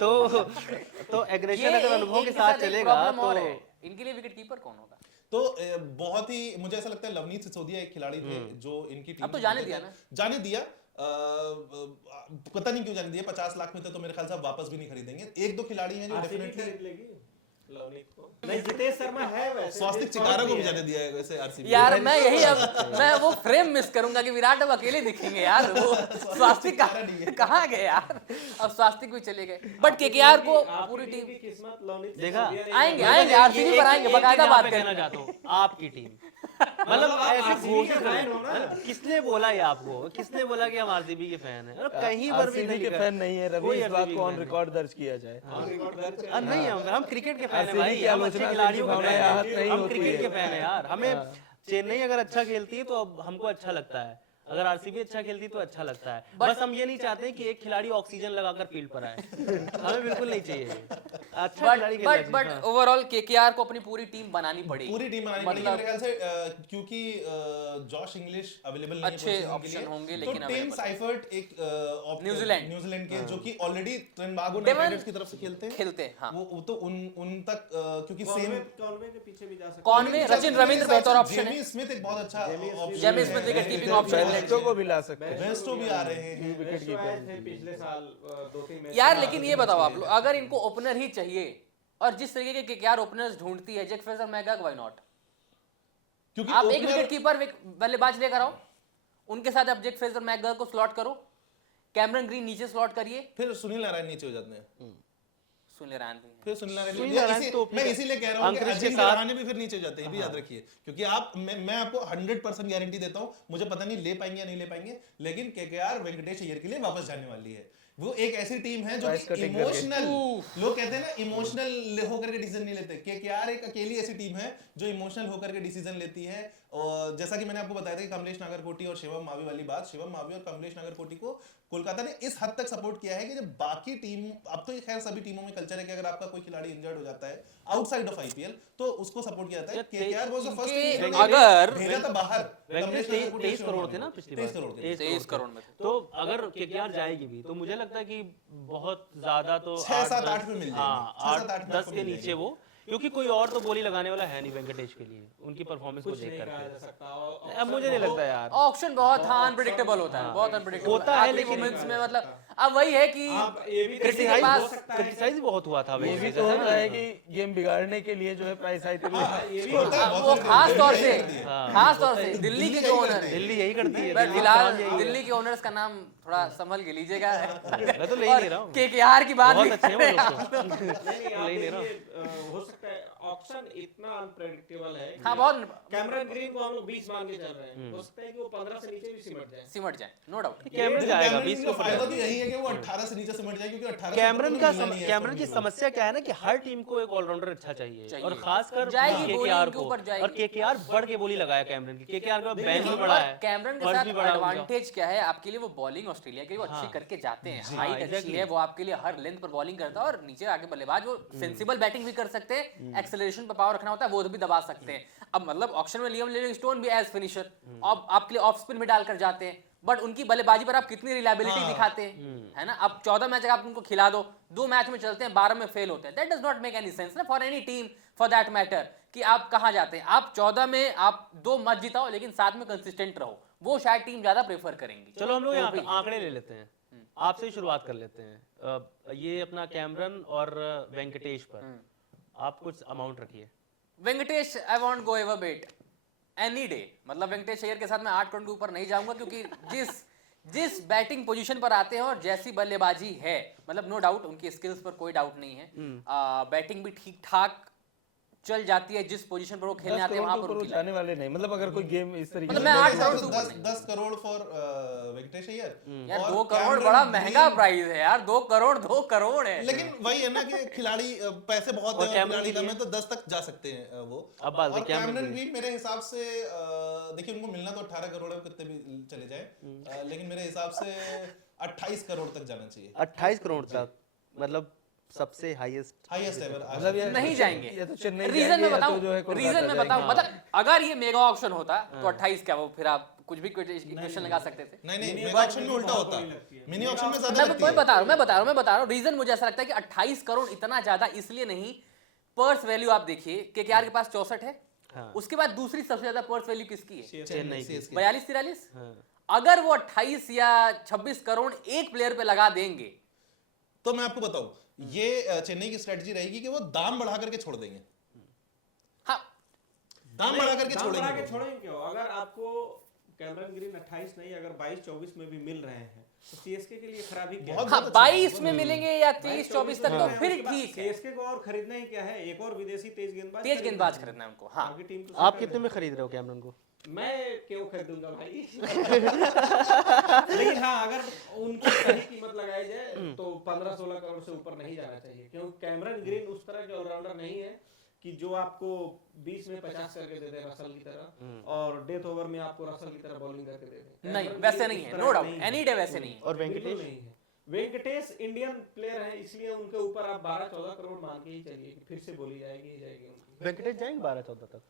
तो एग्रेशन अगर अनुभव के इनके साथ एक चलेगा प्रॉब्लम और तो है। इनके लिए विकेट कीपर कौन होगा? तो बहुत ही मुझे ऐसा लगता है लवनीत सिसोदिया एक खिलाड़ी थे जो इनकी टीम अब तो से जाने खेलते दिया थे। ना? जाने दिया, पता नहीं क्यों जाने दिया। 50 लाख में तो मेरे ख्याल से आप वापस भी नहीं खरीदेंगे। एक दो खिलाड़ी हैं जो आरसीबी डेफिनेटली, खरीद लेगी लवनीत को। नहीं, जितेश शर्मा है वैसे। स्वास्तिक चिकारा को भी जाने दिया है वैसे आरसीबी। यार मैं यही अब मैं वो फ्रेम मिस करूंगा कि विराट अब अकेले दिखेंगे यार। वो स्वास्तिक कहाँ गए यार? अब स्वास्तिक भी चले गए, बट केकेआर को आपकी पूरी टीम टीम की किस्मत लवनीत देखा? सिसोदिया ने आएंगे नहीं आएंगे आरसीबी पर आएंगे, बकायदा बात कहना करेंगे। चाहता हूँ आपकी टीम मतलब आप ऐसे RCB के घोषित फैन हो ना? किसने बोला ये आपको? किसने बोला कि हम आरसीबी के फैन हैं? कहीं पर भी आरसीबी नहीं के लिखा। फैन नहीं है रवि, कोई इस बात RCB को ऑन fan रिकॉर्ड दर्ज किया जाए। रिकॉर्ड दर्ज है। नहीं, हम क्रिकेट के फैन हैं RCB भाई, की हम आलोचना अच्छे से खिलाड़ियों के भावना फैन आहत हैं। नहीं हम होती क्रिकेट है। के फैन हैं यार। हमें चेन्नई अगर अच्छा खेलती है तो अब हमको अच्छा लगता है, अगर आरसीबी अच्छा खेलती तो अच्छा लगता है। बस हम ये नहीं चाहते कि एक खिलाड़ी ऑक्सीजन लगाकर फील्ड पर आए। हमें बिल्कुल नहीं चाहिए अच्छा खिलाड़ी खेलना चाहिए। बट हाँ। ओवरऑल केकेआर को अपनी पूरी टीम बनानी पड़ेगी। पूरी टीम बनानी पड़ेगी मेरे ख्याल से, क्योंकि जॉश इंग्लिश अवेलेबल नहीं है अच्छे position के ऑप्शन लिए। होंगे, तो लेकिन टिम available। साइफर्ट एक न्यूजीलैंड के जो कि ऑलरेडी ट्रिनबागो डेवन नाइटराइडर्स की तरफ से खेलते हैं, खेलते हैं, हाँ। वो तो उन तक क्योंकि सेम कॉनवे के पीछे भी जा सकते कॉनवे, रचिन रविंद्र बेहतर ऑप्शन है। जेमी स्मिथ एक बहुत अच्छा option Jamie Smith wicket keeping option Bairstow को भी ला सकते हैं। बेस्टो भी आ रहे हैं। विकेट कीपर थे पिछले साल 2-3 मैच यार लेकिन ये बताओ आप लोग, अगर इनको ओपनर ही चाहिए और जिस तरीके के केकेआर ओपनर्स ढूंढती है, जैक फ्रेजर मैगग, व्हाई नॉट? क्योंकि आप एक opener- विकेट कीपर बल्लेबाज लेकर आओ, उनके साथ आप जैक फ्रेजर मैगग को स्लॉट करो, कैमरन ग्रीन नीचे स्लॉट करिए, फिर सुनील नारायण नीचे हो जाते हैं। सुनील रैन भी है। फिर सुनील नारायण सुनील ये नारायण इसी- तो मैं इसीलिए कह रहा हूँ कि अंकुरिश के अजिंक्य साथ- रहाणे भी फिर नीचे हो जाते हैं, ये भी याद रखिए। क्योंकि मैं आपको 100% गारंटी देता हूँ, मुझे पता नहीं ले पाएंगे या नहीं ले पाएंगे, लेकिन केकेआर वेंकटेश अय्यर के लिए वापस जाने वाली है। वो एक ऐसी टीम है जो Price कि cutting करके। इमोशनल, लोग कहते हैं ना इमोशनल होकर के डिसीजन नहीं लेते। केकेआर एक अकेली ऐसी टीम है जो इमोशनल होकर के डिसीजन लेती है। और जैसा कि मैंने आपको बताया था कि कमलेश नागरकोटी और शिवम मावी वाली बात, शिवम मावी और कमलेश नागरकोटी को कोलकाता ने इस हद तक सपोर्ट किया है कि जब बाकी टीम, अब तो ये खैर सभी टीमों में कल्चर है कि अगर आपका कोई खिलाड़ी इंजर्ड हो जाता है आउटसाइड ऑफ आईपीएल तो उसको सपोर्ट किया जाता है। केकेआर वाज द फर्स्ट क्योंकि टीम अगर भेजा था बाहर। वेंकटेश कमलेश नागरकोटी 23 करोड़ थे ना पिछली बार, 23 करोड़ थे। 23 करोड़ में थे। तो अगर केकेआर जाएगी भी तो मुझे लगता है कि बहुत ज्यादा तो 6, 7, 8 पे मिल जाएंगे। हाँ 6, 7, 8 8 में 10 आपको के मिल नीचे जाएंगे। वो, क्योंकि कोई और तो बोली लगाने वाला है नहीं वेंकटेश के लिए उनकी परफॉर्मेंस को कुछ देख नहीं कहा जा करके। सकता। और अब मुझे नहीं लगता यार, ऑक्शन बहुत हाँ अनप्रेडिक्टेबल होता है, बहुत अनप्रेडिक्टेबल होता है, लेकिन मोमेंट्स में मतलब अब वही है कि आप ये भी किसी के क्रिटिसाइज पास हो सकता है क्रिटिसाइज बहुत हुआ था ये भी वेंकटेश, तो ऐसा होता है नहीं कि गेम बिगाड़ने के लिए जो है प्राइस हाई ये भी होता है, बहुत वो सारे खास टीम तौर यही से करती है। खास तौर से दिल्ली के जो ओनर दिल्ली यही करती है। बट दिल्ली फिलहाल का काम यही है। दिल्ली के ओनर्स का नाम थोड़ा संभल के लीजिएगा। मैं तो ले ही नहीं रहा हूँ, केकेआर की बात बहुत भी अच्छे हैं वो लोग तो। नहीं, आप ले नहीं रहा हूँ। देखिए, हो सकता है ऑक्शन इतना अनप्रेडिक्टेबल है हाँ कि बहुत कैमरन ग्रीन को हम लोग 20 मान के चल रहे हैं, हो सकता है कि वो 15 से नीचे भी सिमट जाए। सिमट जाए, नो डाउट। कैमरन लेकिन जाएगा कैमरन 20 का के ऊपर फायदा जाएगा। तो यही है कि वो 18 से नीचे सिमट जाए, क्योंकि 18 से कैमरन ऊपर का तो मिलना नहीं है कैमरन की इसको। समस्या क्या है ना कि हर टीम को एक ऑलराउंडर अच्छा चाहिए, चाहिए। और खासकर जाएगी केकेआर bowling के को, ऊपर जाएगी। और केकेआर बढ़ के बोली लगाया कैमरन की। केकेआर का बेंच भी बड़ा और है, कैमरन के फर्श साथ भी बड़ा है उनका। एडवांटेज क्या है आपके लिए, वो बॉलिंग ऑस्ट्रेलिया के लिए वो अच्छी हाँ। करके जाते हैं, हाँ, हाइट अच्छी exactly। है, वो आपके लिए हर लेंथ पर बॉलिंग करता है, और नीचे आके बल्लेबाज वो सेंसिबल बैटिंग भी कर सकते हैं, एक्सेलरेशन पर पावर रखना होता है वो भी दबा सकते हैं। अब मतलब ऑक्शन में लियम लिविंगस्टोन भी एज फिनिशर अब आपके लिए ऑफ स्पिन में डालकर जाते हैं, बट उनकी बल्लेबाजी पर आप कितनी रिलायबिलिटी हाँ। दिखाते हैं, है ना। अब 14 मैच अगर आप उनको खिला दो, 2 मैच में चलते हैं, 12 में फेल होते हैं, that does not make any sense ना for any team for that matter, कि आप कहाँ जाते हैं। आप 14 में आप 2 मत जिताओ लेकिन 7 में कंसिस्टेंट रहो, वो शायद टीम ज्यादा प्रेफर करेंगी। चलो हम लोग तो यहाँ भी- आंकड़े ले लेते हैं, आपसे ही शुरुआत कर लेते हैं। ये अपना कैमरन और वेंकटेश पर आप कुछ अमाउंट रखिए। Venkatesh I want go ever bet any day, मतलब वेंकटेश अय्यर के साथ मैं 8 करोड़ के ऊपर नहीं जाऊंगा, क्योंकि जिस बैटिंग पोजीशन पर आते हैं और जैसी बल्लेबाजी है, मतलब नो डाउट उनकी स्किल्स पर कोई डाउट नहीं है, बैटिंग भी ठीक ठाक चल जाती है, जिस पोजीशन पर वो खेलने 10 आते हैं करोड़ वहां के पर ऊपर वो उनकी जाने वाले नहीं, मतलब अगर कोई गेम इस तरीके मतलब से मैं नहीं 8 खेलता करोड़ से तो- ऊपर नहीं। 10 करोड़ फॉर वेंकटेश अय्यर। यार और 2 करोड़ कैमरन बड़ा महंगा ग्रीन- प्राइस है यार, 2 करोड़ है। लेकिन वही है ना कि खिलाड़ी पैसे बहुत और है, कैमरन खिलाड़ी के कम लिए? है तो 10 तक जा सकते हैं वो। अब बात और है कैमरन कैमरन की। ग्रीन मेरे हिसाब से देखिए उनको मिलना तो 18 करोड़ है, कितने भी चले जाए, लेकिन मेरे हिसाब से 28 करोड़ तक जाना चाहिए। 28 करोड़ तक, मतलब सबसे हाईएस्ट। हाईएस्ट एवर मतलब यार नहीं जाएंगे। या तो चेन्नई रीजन जाएंगे में या तो बताऊं, जो है कोलकाता रीजन में जाएंगे। बताऊं, मतलब अगर ये मेगा ऑक्शन होता तो 28 क्या, वो फिर आप कुछ भी क्वेश्चन लगा सकते थे। नहीं मिनी मेगा ऑक्शन में ऑक्शन उल्टा में होता बहुत है, लगती है। मिनी ऑक्शन में ज्यादा मैं लगती मैं है। बता रहा हूँ रीजन मुझे ऐसा लगता है कि 28 करोड़ इतना ज्यादा इसलिए नहीं, पर्स वैल्यू आप देखिए केकेआर के पास 64 है, हाँ। उसके बाद दूसरी सबसे ज्यादा पर्स वैल्यू किसकी है, चेन्नई की। CSK। 42-43। हाँ। अगर वो 28 या 26 करोड़ एक प्लेयर पे लगा देंगे, तो मैं आपको बताऊं, ये चेन्नई की स्ट्रेटजी रहेगी कि वो दाम बढ़ा करके छोड़ देंगे, हाँ दाम बढ़ा करके दाम बढ़ा के छोड़ेंगे वो। छोड़ेंगे क्यों? अगर आपको कैमरन ग्रीन 28 नहीं अगर 22-24 में भी मिल रहे हैं तो सीएसके के लिए खराबी क्या बहुत है? हाँ अच्छा 22 में मिलेंगे या 23-24 तक तो में फिर उसके बाद ठीक है, सीएसके को और खरीदना ही क्या है, एक और विदेशी तेज गेंदबाज तेज गेंदबाज खरीदना है उनको। हाँ बाकी टीम तो आप सेटल कितने है। में खरीद रहे हो कैमरन को? मैं क्यों खरीदूंगा भाई? लेकिन हाँ अगर उनकी सही कीमत लगाई जाए तो 15-16 करोड़ से ऊपर नहीं जाना चाहिए, क्योंकि कैमरन ग्रीन उस तरह के ऑलराउंडर नहीं है कि जो आपको 20 में 50 करके दे दे रसल की तरह, और डेथ ओवर में आपको रसल की तरह बॉलिंग करके दे दे। नहीं कैमरन वैसे ग्रीन नहीं उस है, तरह नो का डाउट नहीं है। एनी डे वैसे नहीं है। और बिल्कुल वेंकटेश? नहीं है। वेंकटेश इंडियन प्लेयर है, इसलिए उनके ऊपर आप 12-14 करोड़ मान के ही चलिए कि फिर से बोली जाएगी ही जाएगी उनकी। वेंकटेश जाएंगे 12-14 तक?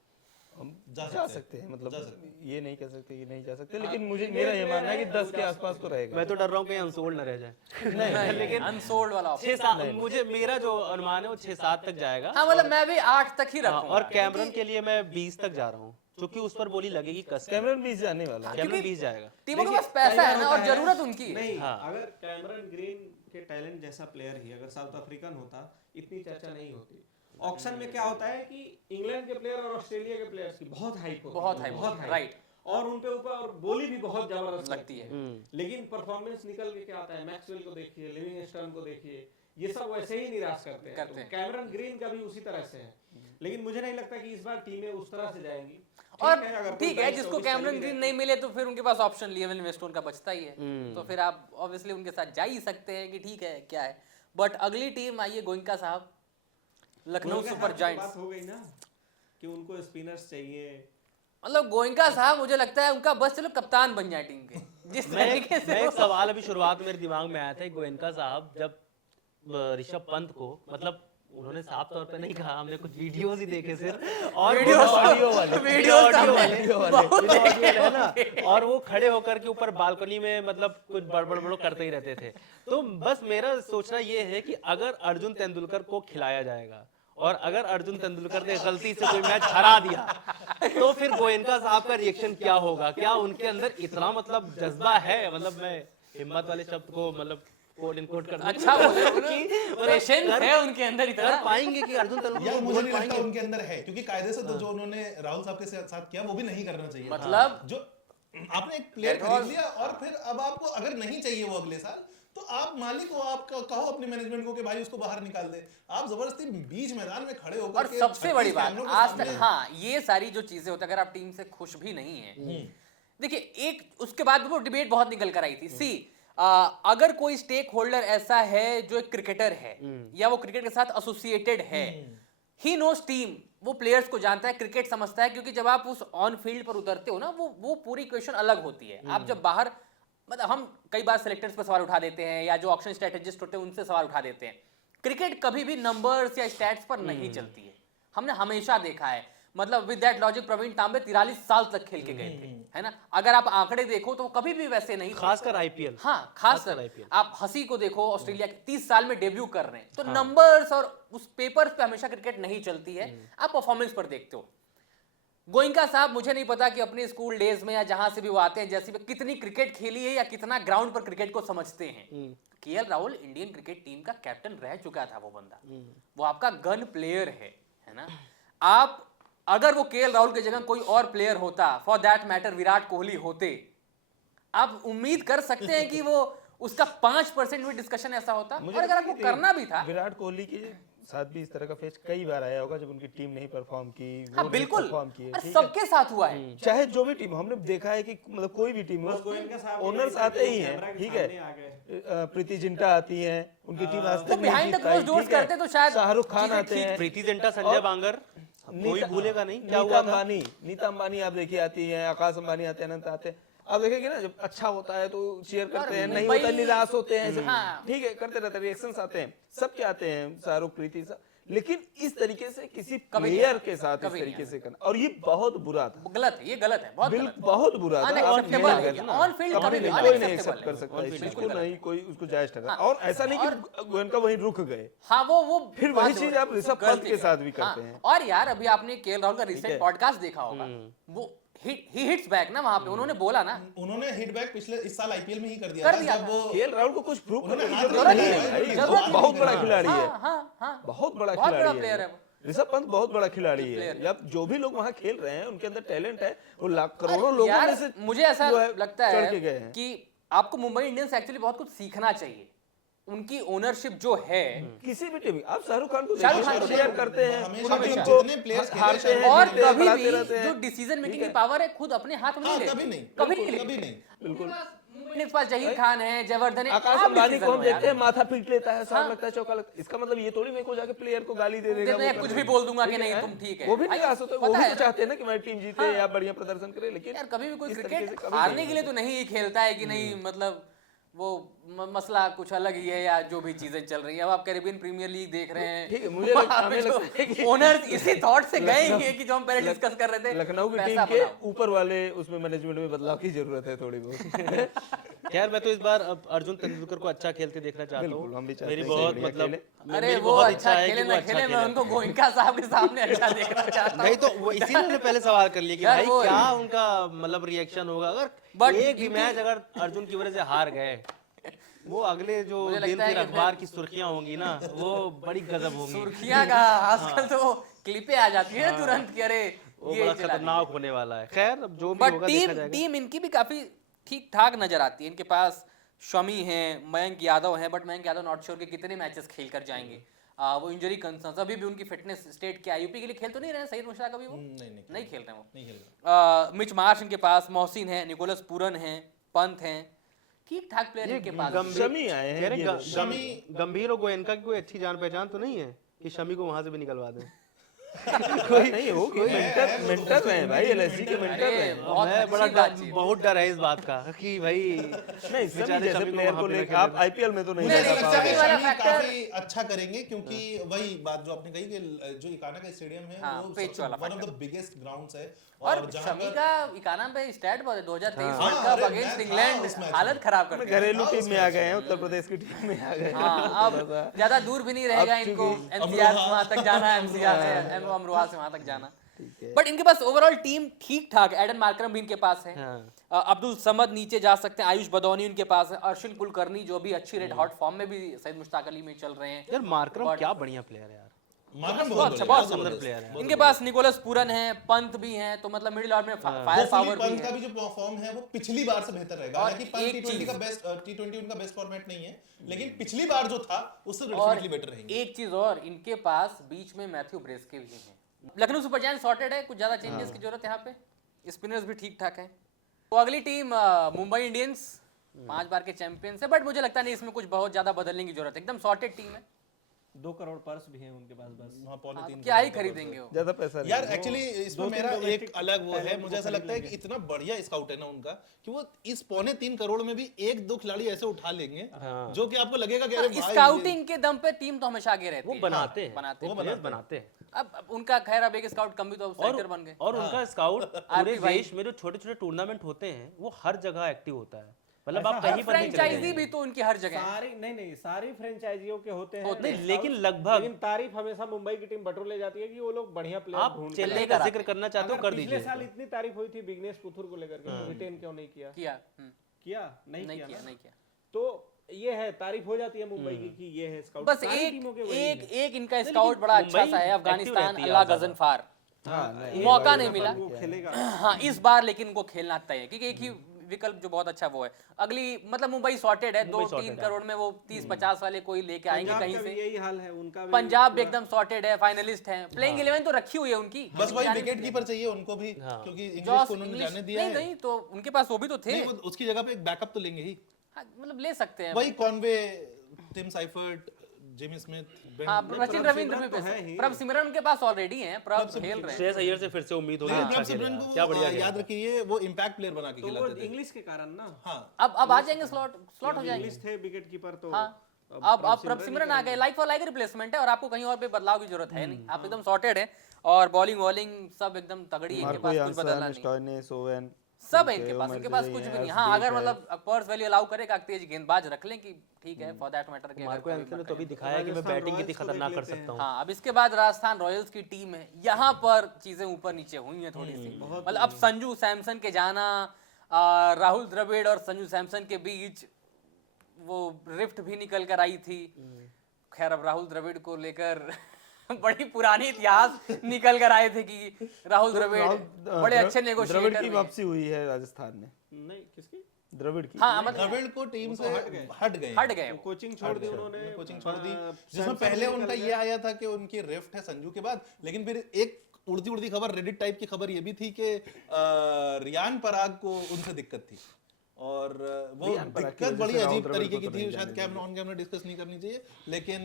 हम जा जा सकते सकते हैं, जा मतलब सकते ये नहीं कह सकते कि नहीं जा सकते, लेकिन मुझे मेरा ये मानना है कि 10 के आसपास तो रहेगा। मैं तो डर रहा हूँ कहीं अनसोल्ड न रह जाए। नहीं लेकिन अनसोल्ड वाला ऑप्शन। 6-7, मुझे मेरा जो अनुमान है वो 6-7 तक जाएगा। हाँ मतलब मैं भी 8 तक ही हाँ, रखूंगा। और कैमरन के लिए मैं 20 तक जा रहा हूँ, क्योंकि उस पर बोली लगेगी कस। कैमरन 20 जाने वाला है। कैमरन 20 जाएगा। टीमों के देखिए, पास पैसा कई है ना बार और होता है- जरूरत उनकी है। नहीं हाँ। अगर कैमरन ग्रीन के टैलेंट जैसा प्लेयर ही अगर साउथ अफ्रीकन होता इतनी चर्चा नहीं होती। ऑक्शन में क्या होता है कि इंग्लैंड के प्लेयर और ऑस्ट्रेलिया के प्लेयर्स की बहुत हाइप होती बहुत है, हाई बहुत राइट और उनपे ऊपर बोली भी बहुत जबरदस्त लगती है। लेकिन परफॉर्मेंस निकल के क्या आता है, मैक्सवेल को देखिए, लिविंगस्टन को देखिए, ये सब वैसे ही निराश करते हैं। करते हैं। तो कैमरन ग्रीन का भी उसी तरह से है, लेकिन मुझे नहीं लगता कि इस बार टीमें उस तरह से जाएंगी। और है, अगर कोई ठीक है 22, जिसको 24 कैमरन चल भी ग्रीन रहे नहीं मिले तो फिर उनके पास ऑप्शन लियोनेल मेस्टोन का बचता ही है, तो फिर आप ऑब्वियसली उनके साथ जा ही सकते हैं कि ठीक है क्या है। बट अगली टीम आइए गोइंका साहब, लखनऊ गोयनका सुपर साहब की जायंट्स। बात हो गई ना कि उनको स्पिनर्स चाहिए। मतलब गोइंका साहब मुझे लगता है उनका बस चलो कप्तान बन जाए टीम के, जिस तरीके से मैं एक वो- सवाल अभी शुरुआत में मेरे दिमाग में आया था, गोयनका साहब जब ऋषभ पंत को, मतलब उन्होंने साफ तौर पे नहीं कहा, हमने कुछ वीडियोस ही देखे सिर्फ, और वीडियोस ऑडियो वाले वीडियोस ऑडियो हमने वाले बहुत वीडियो ऑडियो देखे है ना, और वो खड़े होकर के ऊपर बालकनी में मतलब कुछ बड़बड़ करते ही रहते थे। तो बस मेरा सोचना ये है कि अगर अर्जुन तेंदुलकर को खिलाया जाएगा और अगर अर्जुन तेंदुलकर ने गलती से कोई मैच हरा दिया तो फिर गोयनका साहब का रिएक्शन क्या होगा? क्या उनके अंदर इतना मतलब जज्बा है, मतलब मैं हिम्मत वाले शब्द को मतलब कोड इनकोड कर दूं अच्छा बोले कि पेशेंस कर- है उनके अंदर कर इतना। पाएंगे कि अर्जुन तेंदुलकर यार को मुझे बोल नहीं लगता पाएंगे? उनके अंदर है, क्योंकि कायदे से तो जो उन्होंने राहुल साहब के साथ किया वो भी नहीं करना चाहिए था। मतलब जो आपने एक प्लेयर खरीद लिया और फिर अब आपको अगर नहीं चाहिए वो अगले साल, तो आप मालिक हो, आप कहो अपने मैनेजमेंट को कि भाई उसको बाहर निकाल दे। आप जबरदस्ती बीच मैदान में खड़े होकर और के सबसे बड़ी 36 बात कैमरों के आज सामने- तक, हाँ ये सारी जो चीजें होती है अगर आप टीम से खुश भी नहीं है, देखिए एक उसके बाद भी वो डिबेट बहुत निकल कर आई थी। सी अगर कोई स्टेक होल्डर ऐसा है जो एक क्रिकेटर है या वो क्रिकेट के साथ एसोसिएटेड है, ही नोस टीम, वो प्लेयर्स को जानता है, क्रिकेट समझता है, क्योंकि जब आप उस ऑन फील्ड पर उतरते हो ना वो पूरी क्वेश्चन अलग होती है। आप जब बाहर, मतलब हम कई बार सिलेक्टर्स पर सवाल उठा देते हैं या जो ऑक्शन स्ट्रेटेजिस्ट होते हैं उनसे सवाल उठा देते हैं, क्रिकेट कभी भी नंबर्स या स्टैट्स पर नहीं चलती है, हमने हमेशा देखा है। मतलब विद दैट लॉजिक प्रवीण तांबे 43 साल तक खेल के गए थे, है ना, अगर आप आंकड़े देखो तो कभी भी वैसे नहीं थे। खासकर आईपीएल। हाँ खासकर खासकर IPL। आप हंसी को देखो, ऑस्ट्रेलिया के 30 साल में डेब्यू कर रहे हैं, तो नंबर्स और उस पेपर्स पे हमेशा क्रिकेट नहीं चलती है, आप परफॉर्मेंस पर देखते हो। गोइंका साहब मुझे नहीं पता कि अपने स्कूल डेज में या जहां से भी वो आते हैं, जैसे भी कितनी क्रिकेट खेली है या कितना ग्राउंड पर क्रिकेट को समझते हैं। KL Rahul Indian cricket team का कैप्टन रह चुका था, वो बंदा, वो आपका गन प्लेयर है ना। आप अगर वो केएल राहुल की जगह कोई और प्लेयर होता, for that matter Virat Kohli होते, आप उम्मीद कर सकते हैं कि वो उसका 5% भी डिस्कशन ऐसा होता। मुझे और अगर लगता आपको है कि करना भी था, विराट कोहली के साथ भी इस तरह का फेज कई बार आया होगा जब उनकी टीम नहीं परफॉर्म की, वो हाँ नहीं बिल्कुल, परफॉर्म किए, और ठीक है? सबके साथ हुआ है। चाहे जो भी टीम, हमने देखा है कि मतलब कोई भी टीम बस गोयनका साहब ओनर्स आते ही हैं, ठीक है, आ गए। प्रीति जिंटा आती हैं, उनकी टीम आज वो तक नहीं behind the Jeet pi, closed doors ठीक है? करते तो शायद शाहरुख खान चीजें आते हैं, प्रीति जिंटा, संजय बांगर, कोई भूलेगा नहीं क्या हुआ था। नीता अंबानी आप देखिए आती है, आकाश अंबानी आते हैं, अनंत आते हैं। आप देखेंगे ना जब अच्छा होता है तो चीयर करते हैं, नहीं मुंबई- होता निराश होते हैं, सब हाँ। ठीक है करते रहते हैं, रिएक्शंस आते हैं, सबके आते हैं, शाहरुख प्रीति सब, लेकिन इस तरीके से किसी कभी नहीं प्लेयर आया, के साथ इस कभी नहीं तरीके आया। से करना, और ये बहुत बुरा था, गलत है, ये गलत है, बहुत गलत है। बहुत बुरा था। आप Unacceptable नहीं है, कर- on field कभी कभी नहीं, नहीं, कोई नहीं unacceptable एक्सेप्ट है। कर सकता On इस field चीज को, बिल्कुल नहीं कोई उसको जायज ठहरा। हाँ, और ऐसा नहीं कि गोयनका वहीं रुक गए, हाँ वो फिर बात वही हो चीज रही आप है, ऋषभ गलती पंत के है। साथ भी हाँ, करते हैं। और यार अभी आपने केएल राहुल का रिसेंट है। पॉडकास्ट देखा होगा, वो ही हिट्स बैक ना, वहां पे उन्होंने बोला ना, उन्होंने हिट बैक पिछले इस साल आईपीएल में ही कर दिया कर था, दिया जब था। वो केएल राहुल को कुछ प्रूव उन्होंने करने की हाथ जरूरत नहीं नहीं लगाया, है भाई, जरूरत बहुत नहीं बहुत बड़ा है। खिलाड़ी है, हाँ हाँ हाँ, बहुत बड़ा बहुत बड़ा खिलाड़ी प्लेयर है है। वो। ऋषभ पंत बहुत बड़ा खिलाड़ी player है। अब जो भी लोग वहाँ खेल रहे हैं उनके अंदर टैलेंट है, वो लाख करोड़ों लोगों यार में से मुझे ऐसा जो लगता चढ़ है के गए हैं। कि आपको मुंबई इंडियंस एक्चुअली बहुत कुछ सीखना चाहिए। उनकी ओनरशिप जो है, किसी भी टीम, आप शाहरुख खान को शाहरुख देखिए, खान शेयर करते हैं, हमेशा पूरी टीम जितने को players खेले हारते शाहरुख हैं, और जीतते हैं, कभी बढ़ाते भी रहते हैं। जो डिसीजन मेकिंग ठीक की है। पावर है खुद अपने हाथ में हाँ, नहीं कभी लेते, नहीं, कभी बिल्कुल, नहीं कभी लेते। नहीं। बिल्कुल। मुंबई के पास जहीर खान है, जयवर्धन है, आकाश आप अंबानी decision को हम लो यार। देखते हैं, माथा पीट लेता है, शॉट हाँ। लगता है, चौका लगता है, इसका मतलब ये थोड़ी मेरे को जाके प्लेयर को गाली दे देगा, मैं वो कुछ कर भी देगा। बोल दूंगा कि ठीक नहीं है? तुम ठीक है, वो भी भाई, निराश होते हैं, वो पता भी है तो ना। चाहते हैं ना कि हमारी टीम जीते हाँ। या बढ़िया प्रदर्शन करे, लेकिन यार कभी भी कोई इस तरीके से क्रिकेट कभी हारने नहीं के लिए तो नहीं ही खेलता है कि नहीं, मतलब वो मसला कुछ अलग ही है या जो भी चीजें चल रही है। अब आप कैरेबियन प्रीमियर लीग देख रहे हैं, ठीक है, मुझे हमें लगता है कि ओनर्स इसी थॉट से गए लखनऊ- ही हैं कि जो हम पहले डिस्कस कर रहे थे, लखनऊ की टीम पैसा के बनाओ। ऊपर वाले उसमें मैनेजमेंट में बदलाव की जरूरत है थोड़ी बहुत। खैर मैं तो इस बार अब अर्जुन तेंदुलकर को अच्छा खेलते देखना चाहता बिल्कुल, हम भी हूँ। चाहते मेरी हैं कि बहुत बढ़िया मतलब खेले। अरे मेरी वो बहुत अच्छा इच्छा है खेले कि ना वो अच्छा खेले, मैं खेले। उनको गोइंका साहब के सामने अच्छा देखना चाहता हूँ। नहीं तो वो इसीलिए मैंने पहले सवाल कर लिया कि यार भाई वो- क्या उनका मतलब रिएक्शन होगा अगर But एक भी इनकी- मैच अगर अर्जुन की वजह से हार गए, वो अगले जो मुझे दिन लगता है फिर कि अखबार की सुर्खियां होंगी ना, वो बड़ी गजब होंगी। सुर्खियां का आजकल तो क्लिपें आ जाती है तुरंत कि अरे वो ये बड़ा चला खतरनाक होने वाला है। खैर अब जो भी बट होगा देखा टीम जाएगा। टीम इनकी भी काफी ठीक ठाक नजर आती है। इनके पास शमी हैं, मयंक यादव हैं, but Mayank Yadav not sure कि कितने मैचेस खेल कर जाएंगे। वो इंजरी कंसर्न अभी भी उनकी फिटनेस स्टेट क्या, यूपी के लिए खेल तो नहीं रहे सईद मुश्ताक अभी वो नहीं खेल रहे वो। नहीं खेल रहे। मिच मार्श इनके पास, मोहसिन है, निकोलस पूरन है, पंत हैं, ठीक ठाक प्लेयर इनके पास। शमी आए हैं कह रहे ये शमी गंभीर और गोयनका की कोई अच्छी जान पहचान तो नहीं है कि शमी को वहां से भी निकलवा दें? कोई नहीं होगी, मेंटर है भाई, एलएसजी के मेंटर अरे, हैं। बहुत मैं अच्छी बड़ा बातचीत। बहुत डर है इस बात का कि भाई नहीं सभी बेचारे जैसे शमी को प्लेयर वहाँ को पे लेकर ना आप आईपीएल में तो नहीं मुझे नहीं, जा ऐसा नहीं, लगता है शमी कि वाला शमी factor- काफी अच्छा करेंगे क्योंकि वही बात जो आपने कही कि जो इकाना का स्टेडियम है हाँ, वो pitch वाला one of the factor। Biggest grounds है और जहाँ शमी पर का इकाना पे स्टैट बहुत है, 2023 हाँ, वर्ल्ड कप अरे अगेंस्ट मैं था इंग्लैंड उस मैच हालत में। खराब कर दिया। घरेलू हाँ, टीम में आ उसमें गए हैं, उत्तर प्रदेश की टीम में आ गए हैं। हाँ, अब थोड़ा सा। ज्यादा दूर भी नहीं रहेगा अब इनको, चूंकि एनसीआर से वहां तक जाना, एमसीआर से अमरोहा से वहां तक जाना। बट इनके पास ओवरऑल टीम ठीक ठाक है। एडन मार्करम भी इनके पास है, हाँ। अब्दुल समद नीचे जा सकते हैं, आयुष बदौनी उनके पास है, अर्शिल कुलकर्णी जो भी अच्छी रेड हॉट फॉर्म में भी सईद मुश्ताक अली में चल रहे हैं। यार मार्करम But- क्या बढ़िया प्लेयर है यार, मार्करम बहुत अच्छा, बढ़िया, बहुत सुंदर जबरदस्त, player है। बहुत इनके पास निकोलस पूरन है, पंत भी हैं, तो मतलब मिडिल ऑर्डर में फायर होपफुली पावर भी पंत का है। भी जो फॉर्म है वो पिछली बार से बेहतर रहेगा। और हालांकि पंत एक टी20 चीज- का बेस्ट टी20 उनका बेस्ट फॉर्मेट नहीं है, लेकिन पिछली बार जो था उससे और डेफिनेटली बेटर रहेंगे। एक चीज और, इनके पास बीच में मैथ्यू ब्रेस्के भी हैं। लखनऊ सुपर जायंट्स सॉर्टेड है, कुछ ज्यादा चेंजेस की जरूरत है यहाँ पे, स्पिनर्स भी ठीक ठाक है। तो अगली टीम मुंबई इंडियंस 5 बार के चैंपियंस है, बट मुझे लगता नहीं इसमें कुछ बहुत ज्यादा बदलने की जरूरत है, एकदम सॉर्टेड टीम है। 2 करोड़ पर्स भी हैं उनके पास बस। हाँ, पौने हाँ, तीन क्या ही करोड़ का खरीदेंगे वो। ज्यादा पैसा नहीं यार है। एक्चुअली इसमें दो तीन मेरा एक domestic अलग वो पहले है, उनको मुझे ऐसा खरीद लगता है कि लेंगे। इतना बढ़िया स्काउट है ना उनका कि वो इस पौने 3 करोड़ में भी 1-2 खिलाड़ी ऐसे उठा लेंगे जो कि आपको लगेगा कि अरे भाई स्काउटिंग के दम पे टीम तो हमेशा आगे रहती वो है। बनाते हैं, बनाते वो हैं। players बनाते हैं। अब उनका खैर अब एक स्काउट कम भी तो सेंटर बन गए। और उनका स्काउट पूरे भाई। देश में जो छोटे छोटे टूर्नामेंट होते हैं वो हर जगह एक्टिव होता है, मतलब ऐसा आप कहीं पर नहीं चले फ्रेंचाइजी जाएंगे। भी तो उनकी हर जगह है। सारी नहीं सारी फ्रेंचाइजियों के होते हैं होते हैं, scouts, लेकिन लगभग लेकिन तारीफ हमेशा मुंबई की टीम बटोर ले जाती है कि वो लोग बढ़िया प्लेयर आप ढूंढ चेन्नई का जिक्र करना चाहते हो कर पिछले दीजिए। साल इतनी तारीफ हुई थी विग्नेश पुथुर को लेकर के, रिटेन क्यों नहीं किया? किया किया नहीं नहीं किया किया ना? नहीं किया। तो ये है, तारीफ हो जाती है मुंबई की कि ये है स्काउट। बस सारी एक टीमों के वही एक है। एक इनका स्काउट बड़ा अच्छा मुंबई सा है, active अफगानिस्तान रहती है अल्लाह ज्यादा। गजनफार। हाँ, मौका नहीं मिला। वो खेलेगा। हाँ, इस बार लेकिन उनको खेलना तय है, क्योंकि एक ही विकल्प जो बहुत अच्छा वो है। अगली मतलब मुंबई सॉर्टेड है, 2-3 करोड़ में वो 30-50 वाले कोई लेके आएंगे पंजाब कहीं का भी से। यही हाल है उनका भी। पंजाब भी पूरा- एकदम सॉर्टेड है, फाइनलिस्ट है, प्लेइंग 11 तो रखी हुई है उनकी। बस वही जाने- विकेट कीपर चाहिए उनको भी, हाँ। क्योंकि इंग्लिश जॉस को उन्होंने इंग्लिश जाने दिया नहीं है। नहीं तो उनके पास वो भी तो थे। नहीं, वो उसकी जगह पे एक बैकअप तो लेंगे ही। हाँ, मतलब ले सकते हैं। वही Conway, Tim Seifert, Jimmy Smith, Ben- हाँ, नहीं, सचिन प्रभ रविंद्र सिमरन भी तो है ही। प्रभ सिमरन उनके पास ऑलरेडी है, प्रभ खेल रहे हैं। श्रेयस अय्यर से फिर से उम्मीद होगी लेकिन अच्छा प्रभ खेलेगा। सिमरन क्या को बढ़िया खेला। याद रखिए वो इम्पैक्ट प्लेयर बना के तो वो खिलाते थे। इंग्लिश के कारण ना। हाँ, अब आ जाएंगे, स्लॉट हो जाएंगे। इंग्लिश थे विकेट कीपर तो। हाँ, अब प्रभ सिमरन आ गए, लाइक फॉर लाइक रिप्लेसमेंट है, और आपको कहीं और पे बदलाव की जरूरत है नहीं, आप एकदम सॉर्टेड है। और बॉलिंग वॉलिंग सब एकदम तगड़ी है, इनके मार्को पास कुछ बदलना यानसन, नहीं, स्टोइनिस, ओवेन सब है इनके पास कुछ भी नहीं। हाँ, अगर मतलब पर्स वैल्यू अलाउ करेगा, तेज गेंदबाज रख लें कि ठीक है, फॉर दैट मैटर के मार्को यानसन ने तो अभी दिखाया कि मैं राजस्थान बैटिंग कितनी रॉयल्स को खतरनाक देख कर लेते सकता हूँ। हाँ, अब इसके बाद राजस्थान रॉयल्स की टीम है, यहाँ पर चीजें ऊपर नीचे हुई हैं थोड़ी सी। मतलब अब संजू सैमसन के जाना, राहुल द्रविड़ और संजू सैमसन के बीच वो रिफ्ट भी निकल कर आई थी। खैर अब राहुल द्रविड़ को लेकर बड़ी पुरानी इतिहास निकल कर आए थे कि राहुल द्रविड़ बड़े अच्छे द्रविड़ नेगोशिएटर की हैं। वापसी हुई है राजस्थान में, नहीं किसकी? द्रविड़ की। हाँ, मतलब द्रविड़ को टीम से हट गए हट गए वो। कोचिंग छोड़ दी उन्होंने। कोचिंग छोड़ दी, जिसमें सैमसन पहले निकल उनका गया। ये आया था कि उनकी रिफ्ट है संजू के बाद, लेकिन फिर एक उड़ती उड़ती खबर, रेडिट टाइप की खबर ये भी थी कि रियान पराग को उनसे दिक्कत थी, और वो रियान पराग की दिक्कत वजह बड़ी से राहुल अजीब द्रविड़ तरीके को की तो थी, नहीं शायद जाने कैमरा ऑन कैमरा डिस्कस नहीं करनी चाहिए, लेकिन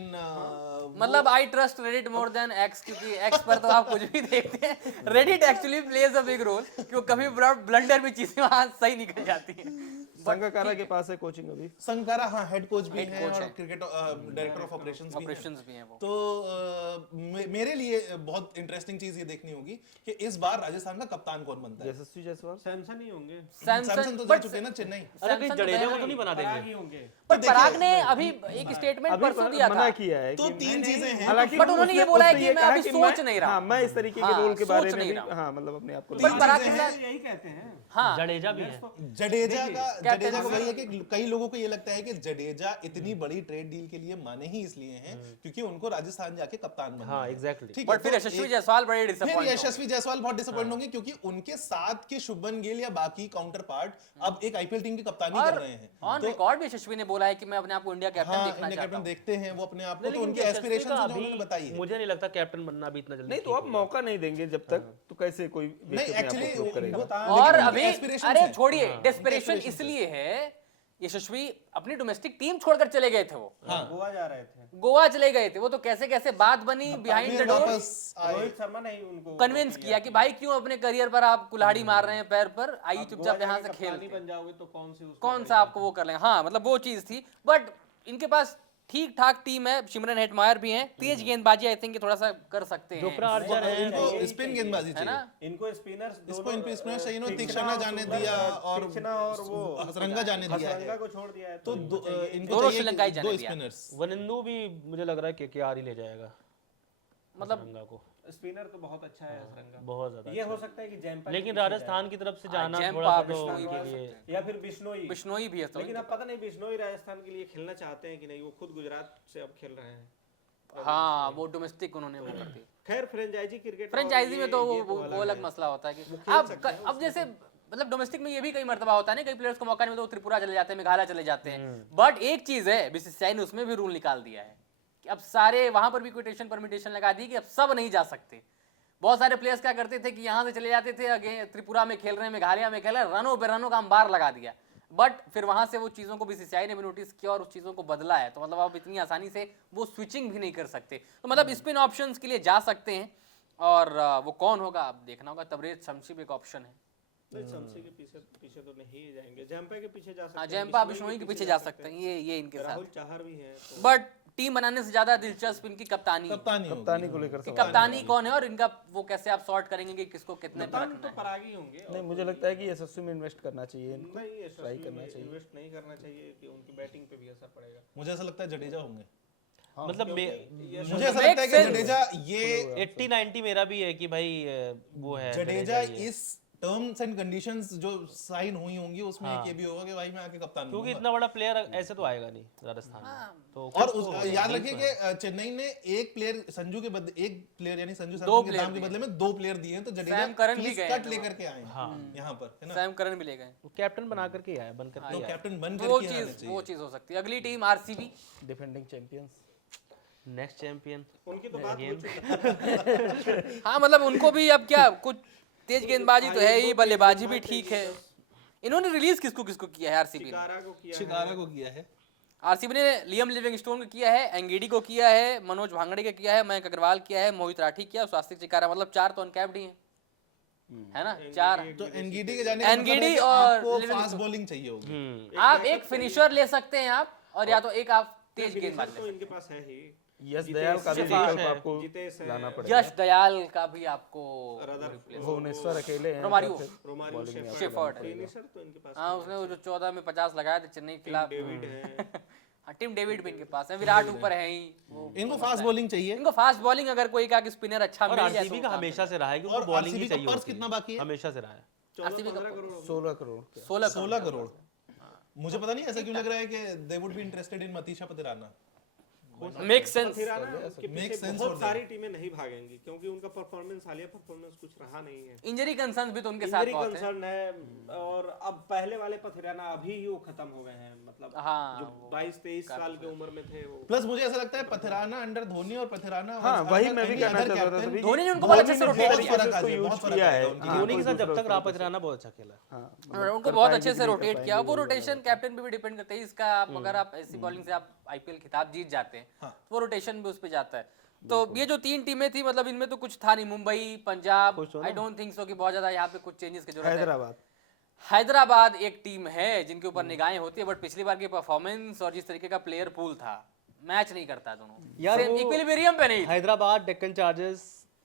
मतलब I trust Reddit more than X, क्योंकि एक्स पर तो आप कुछ भी देखते हैं, Reddit actually plays a big role, क्योंकि कभी ब्लंडर भी चीजें वहां सही निकल जाती हैं। संगकारा के पास है कोचिंग अभी। संकारा हाँ हेड कोच भी Head है coach और है। क्रिकेट डायरेक्टर ऑफ ऑपरेशंस भी हैं। ऑपरेशंस भी हैं वो। तो मेरे लिए बहुत इंटरेस्टिंग चीज ये देखनी होगी कि इस बार राजस्थान का कप्तान कौन बनता है। यशस्वी जायसवाल। सैमसन ही होंगे। सैमसन तो जा चुके हैं ना चेन्नई। अरे कहीं जडेजा को तो नहीं बना पराग देंगे? ही होंगे। पर पराग ने अभी एक स्टेटमेंट अभी परसों दिया मना था। किया है तो कि तीन चीजें हैं। हालांकि बट उन्होंने ये बोला है कि मैं अभी सोच नहीं रहा हाँ, मैं इस तरीके के हाँ, रोल के सोच बारे में नहीं भी रहा। हाँ मतलब अपने आप को पर पराग के चीजें साथ यही कहते हैं। हाँ जडेजा भी है। जडेजा का जडेजा को वही है कि कई लोगों को ये लगता है कि जडेजा इतनी बड़ी ट्रेड डील के लिए माने ही इसलिए हैं क्योंकि उनको राजस्थान जाके कप्तान बनना हाँ, है। exactly. ठीक है, बट फिर तो यशस्वी एक- जायसवाल बड़े फिर डिसअपॉइंट यशस्वी जायसवाल बहुत डिसअपॉइंट होंगे क्योंकि उनके साथ के शुभमन गिल या बाकी काउंटर पार्ट अब एक आईपीएल टीम की कप्तानी कर और रहे हैं। ऑन रिकॉर्ड भी यशस्वी ने बोला है कि मैं अपने आप को इंडिया कैप्टन हाँ, देखना इंडिया चाहता कैप्टन हूं। देखते हैं वो अपने आप को, तो लेकिन उनकी यशस्वी एस्पिरेशन का जो अभी उन्होंने बताई है। मुझे नहीं लगता कैप्टन बनना भी इतना जल्दी नहीं तो आप मौका नहीं देंगे जब तक, तो कैसे कोई नहीं व्यक्ति अपने आप को एक्चुअली prove करेगा? और लेकिन अभी उनकी aspirations अरे हैं। छोड़िए, हाँ, डेस्परेशन उनकी aspirations इसलिए है यशस्वी अपनी डोमेस्टिक टीम छोड़कर चले गए थे, वो गोवा जा रहे थे, गोवा चले गए थे। वो तो कैसे कैसे बात बनी बिहाइंड द फिर डोर, वापस आए। रोहित शर्मा ने ही उनको कन्विंस किया कि भाई क्यों अपने करियर पर आप कुल्हाड़ी मार रहे हैं पैर पर, आइए चुपचाप यहाँ से खेल, बन जाओगे तो कौन सी उसको कौन सा आपको वो कर लेंगे। हाँ मतलब वो चीज थी, बट इनके पास ठीक ठाक टीम है, सिमरन हेटमायर भी हैं, तेज गेंदबाजी आई थिंक थोड़ा सा कर सकते हैं, जोफ्रा आर्चर है, इनको स्पिन गेंदबाजी है ना। चाहिए, इनको स्पिनर्स इसको इन स्पिनर्स चाहिए ना, तीक्ष्णा जाने दिया और वो हसरंगा जाने दिया हसरंगा है, को छोड़ दिया है तो इनको चाहिए। इनको दोनों चाहिए श्रीलंकाई दो जाने दिया। स्पिनर्स। वनिंदु भी मुझे लग रहा है केकेआर ही ले जाएगा मतलब हसरंगा को, स्पिनर तो बहुत अच्छा है हसरंगा। बहुत ज्यादा ये अच्छा हो है। सकता है कि जैम्पा लेकिन राजस्थान की तरफ से जाना जैम्पा, थोड़ा सा तो बिश्नोई उनके भी लिए या फिर बिश्नोई। बिश्नोई भी है तो लेकिन अब पता नहीं बिश्नोई राजस्थान के लिए खेलना चाहते हैं कि नहीं, वो खुद गुजरात से अब खेल रहे हैं। हाँ वो डोमेस्टिक उन्होंने वो कर दी। खैर फ्रेंचाइजी क्रिकेट फ्रेंचाइजी में तो वो अलग मसला होता है कि अब जैसे मतलब डोमेस्टिक में ये भी कई मर्तबा होता है ना, कई प्लेयर्स को मौका नहीं मिलता, वो त्रिपुरा चले जाते हैं, मेघालय चले जाते हैं। बट एक चीज है, बीसीसीआई ने उसमें भी रूल निकाल दिया है कि अब सारे वहां पर भी क्विटेशन परमिटेशन लगा दी कि अब सब नहीं जा सकते। बहुत सारे प्लेयर्स क्या करते थे कि यहाँ से चले जाते थे, आगे त्रिपुरा में खेल रहे हैं, मेघालय में खेल रहे हैं, रनों पे रनों का अंबार लगा दिया। बट फिर वहां से वो चीज़ों को बीसीसीआई ने भी नोटिस किया और उस चीज़ों को बदला है, तो मतलब आप इतनी आसानी से वो स्विचिंग भी नहीं कर सकते। तो मतलब स्पिन ऑप्शंस के लिए जा सकते हैं, और वो कौन होगा अब देखना होगा। तबरेज शमशी एक ऑप्शन है, नहीं, शमशी के पीछे पीछे तो नहीं जाएंगे, जैम्पा के पीछे जा सकते हाँ हैं, जैम्पा बिश्नोई के पीछे जा सकते हैं, ये इनके राहुल साथ। चाहर भी है तो बट टीम बनाने से ज्यादा दिलचस्प इनकी कप्तानी है। कप्तानी होगी। कप्तानी को लेकर कि सवाल कप्तानी कौन है और इनका वो कैसे आप सॉर्ट करेंगे कि किसको कितने पर कप्तान रखना तो है। परागी होंगे। नहीं, मुझे लगता है कि यशस्वी में इन्वेस्ट करना चाहिए इनको, नहीं, ट्राई यशस्वी करना में चाहिए। इन्वेस्ट नहीं करना चाहिए कि उनकी बैटिंग पे भी असर पड़ेगा। मुझे ऐसा लगता है जडेजा होंगे। मतलब मुझे ऐसा लगता है कि sense. जडेजा ये 80-90 मेरा भी है कि भाई वो है जडेजा ही है। इस टर्म्स एंड कंडीशंस जो साइन हुई होंगी उसमें एक ये भी होगा कि भाई मैं आके कप्तान क्योंकि बनूंगा। इतना बड़ा प्लेयर ऐसे तो आएगा नहीं राजस्थान में, तो और कुछ तो याद नहीं रखिए तो है। कि चेन्नई ने एक प्लेयर संजू के बदले, एक प्लेयर यानी संजू दो सैमसन के player नाम के दिए। बदले में 2 प्लेयर दिए हैं, तो जडेजा सैम करन भी फीस गए कट हैं लेकर के आए हैं यहाँ पर, है ना। सैम करन भी ले गए, वो कैप्टन बना करके ही आया, बन करके तो ही आया। कैप्टन बन वो करके आना चीज चाहिए। हो सकती है। अगली team RCB, defending champions. Next champion उनकी तो बात हो चुकी है। हाँ मतलब उनको भी अब क्या, कुछ तेज गेंदबाजी तो है ही, बल्लेबाजी भी ठीक है। इन्होंने रिलीज किसको किसको किया है आरसीबी ने? शिकारा को किया है। शिकारा को किया है। आरसीबी ने लियम लिविंगस्टोन को किया है, एंगेडी को किया है, मनोज भांगड़े को किया है, मयंक अग्रवाल किया है, मोहित राठी किया, स्वास्तिक चिकारा, मतलब 4 तो अनकैप्ड ही हैं, है ना 4। तो एनगीडी के जाने का मतलब है एनगीडी कि और आपको लिविंगस्टोन। फास्ट बॉलिंग चाहिए होगी। आप एक फिनिशर ले सकते हैं आप, और या तो एक आप तेज गेंदबाज ले तो सकते इनके पास है ही। यश दयाल का भी जितेश विकल्प है, आपको जितेश है, लाना हैं। पड़ेगा। यश दयाल का भी आपको रदर- भुवनेश्वर अकेले हैं, रोमारियो। तो फिर रोमारियो bowling में शेफर्ड। शेफर्ड है। फिनिशर तो इनके पास हाँ उसने वो जो 14 में 50 लगाए थे चेन्नई के खिलाफ, डेविड है। हाँ टिम डेविड भी इनके पास है, विराट ऊपर है ही वो। इनको फास्ट बॉलिंग चाहिए। इनको फास्ट बॉलिंग अगर कोई का स्पिनर अच्छा और मिल जाए आरसीबी तो का काम हमेशा से रहा है कि और उनको बॉलिंग ही RCB का चाहिए पर्स होती कितना है। बाकी है? हमेशा से रहा है। 14-15 करोड़ 16 करोड़ के। 16 करोड़। मुझे पता नहीं ऐसा क्यों लग रहा है कि they would be interested in Matheesha Pathirana. Make sense. थिराना उसके Make पीछे sense बहुत for सारी टीमें नहीं भागेंगी क्योंकि उनका परफॉर्मेंस, हालिया परफॉर्मेंस कुछ रहा नहीं है। इंजरी कंसर्न भी तो उनके साथ इंजरी बहुत है। कंसर्न है, और अब पहले वाले पथिराना अभी ही वो खत्म हो गए हैं, मतलब हाँ, जो 22-23 साल की उम्र में थे वो। प्लस मुझे ऐसा लगता है पथिराना अंडर धोनी और पथिराना हाँ, was वही under मैं भी any कहना other चाहता था captain, तभी। धोनी ने उनको बहुत अच्छे से बहुत रोटेट फर्क किया। आ उसको जाएगा, यूज बहुत फर्क किया आ है। जाएगा उनकी हाँ, धोनी के कोई साथ जब दूसरा तक रहा पतिराना बहुत अच्छा खेला। हाँ, उनको कर बहुत पाएंगे अच्छे कि से नहीं कर रोटेट किया। पाएंगे, वो ये रोटेशन कैप्टन पे भी डिपेंड करते हैं इसका। आप अगर आप ऐसी बॉलिंग से आप आईपीएल खिताब जीत जाते हैं तो वो रोटेशन भी उस पे जाता है। तो ये जो 3 टीमें थी, मतलब इनमें तो कुछ था नहीं। Mumbai, Punjab, I don't think so कि बहुत ज्यादा यहाँ पे कुछ चेंजेस की जरूरत है। हैदराबाद। हैदराबाद एक टीम है जिनके ऊपर निगाहें होती है, बट पिछली बार की परफॉर्मेंस और जिस तरीके का प्लेयर पूल था, मैच नहीं करता दोनों। यार वो इक्विलिब्रियम पे नहीं। हैदराबाद डेक्कन चार्जर्स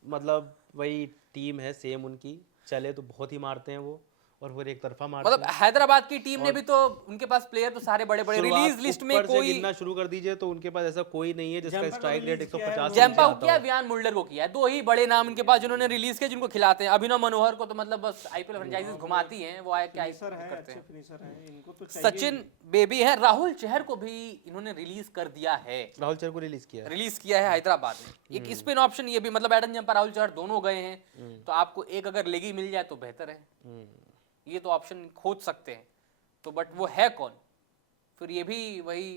मतलब वही टीम है सेम उनकी, चले तो बहुत ही मारते हैं वो, और फिर एक तरफा मार मतलब हैदराबाद की टीम ने भी तो उनके पास प्लेयर तो सारे बड़े बड़े रिलीज लिस्ट में कोई गिनना शुरू कर दीजिए तो उनके पास ऐसा कोई नहीं है जिसका जैम्पा को स्ट्राइक रेट release किया है, 150 से जैम्पा नीचे को किया, आता हो। वियान मुल्डर को किया है, दो ही बड़े नाम इनके पास जिन्होंने रिलीज किया जिनको खिलाते हैं। अभिनव मनोहर को तो मतलब बस आईपीएल फ्रेंचाइजीज घुमाती हैं, वो आए क्या फिनिशर है, करते अच्छे हैं। फिनिशर हैं, इनको तो चाहिए सचिन बेबी है, राहुल चहर को भी इन्होंने रिलीज कर दिया है, राहुल चहर को रिलीज किया है। रिलीज किया है हैदराबाद ने। एक स्पिन ऑप्शन ये भी, मतलब एडन जम्पा राहुल चहर दोनों गए हैं, तो आपको एक अगर लेगी मिल जाए तो बेहतर है, ये तो ऑप्शन खोज सकते हैं। तो बट वो है कौन, फिर ये भी वही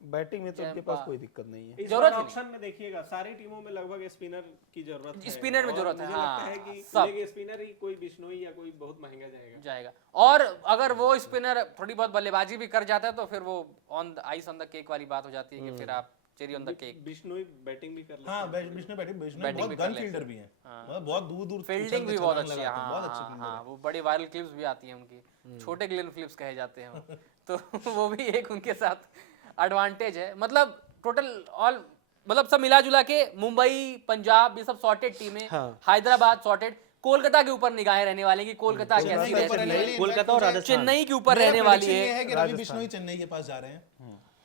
बैटिंग में तो उनके पास कोई दिक्कत नहीं है। इस जरूरत बार ही नहीं। ऑक्शन में देखिएगा सारी टीमों में लगभग स्पिनर की जरूरत है, स्पिनर में और जरूरत है, मुझे लगता हाँ, है कि सब। लेग स्पिनर ही कोई बिश्नोई या कोई बहुत महंगा जाएगा। और अगर वो स्पिनर थोड़ी बहुत बल्लेबाजी भी कर जाता है तो फिर वो on ice on the cake वाली बात हो जाती है कि फिर आप cherry on the cake. Bishnoi batting भी कर लेते हाँ हैं। विष्णु Batting बहुत भी गन कर लेते फील्डर भी हैं, मतलब बहुत दूर दूर फील्डिंग भी बहुत अच्छी है, बहुत अच्छे हाँ फील्डर हाँ, हैं। वो बड़ी वायरल क्लिप्स भी आती हैं उनकी, छोटे ग्लेन फ्लिप्स कहे जाते हैं वो। तो वो भी एक उनके साथ एडवांटेज है। मतलब टोटल ऑल, मतलब सब मिला जुला के मुंबई पंजाब ये सब सॉर्टेड टीमें, हाँ। हैदराबाद सॉर्टेड, कोलकाता के ऊपर निगाहें रहने वाली कि कोलकाता चेन्नई कैसी के ऊपर रहती रहने है। वाली है, कोलकाता in और fact राजस्थान। चेन्नई के ऊपर मेरा रहने वाली prediction ये है। है कि रवि बिश्नोई चेन्नई के पास जा रहे हैं,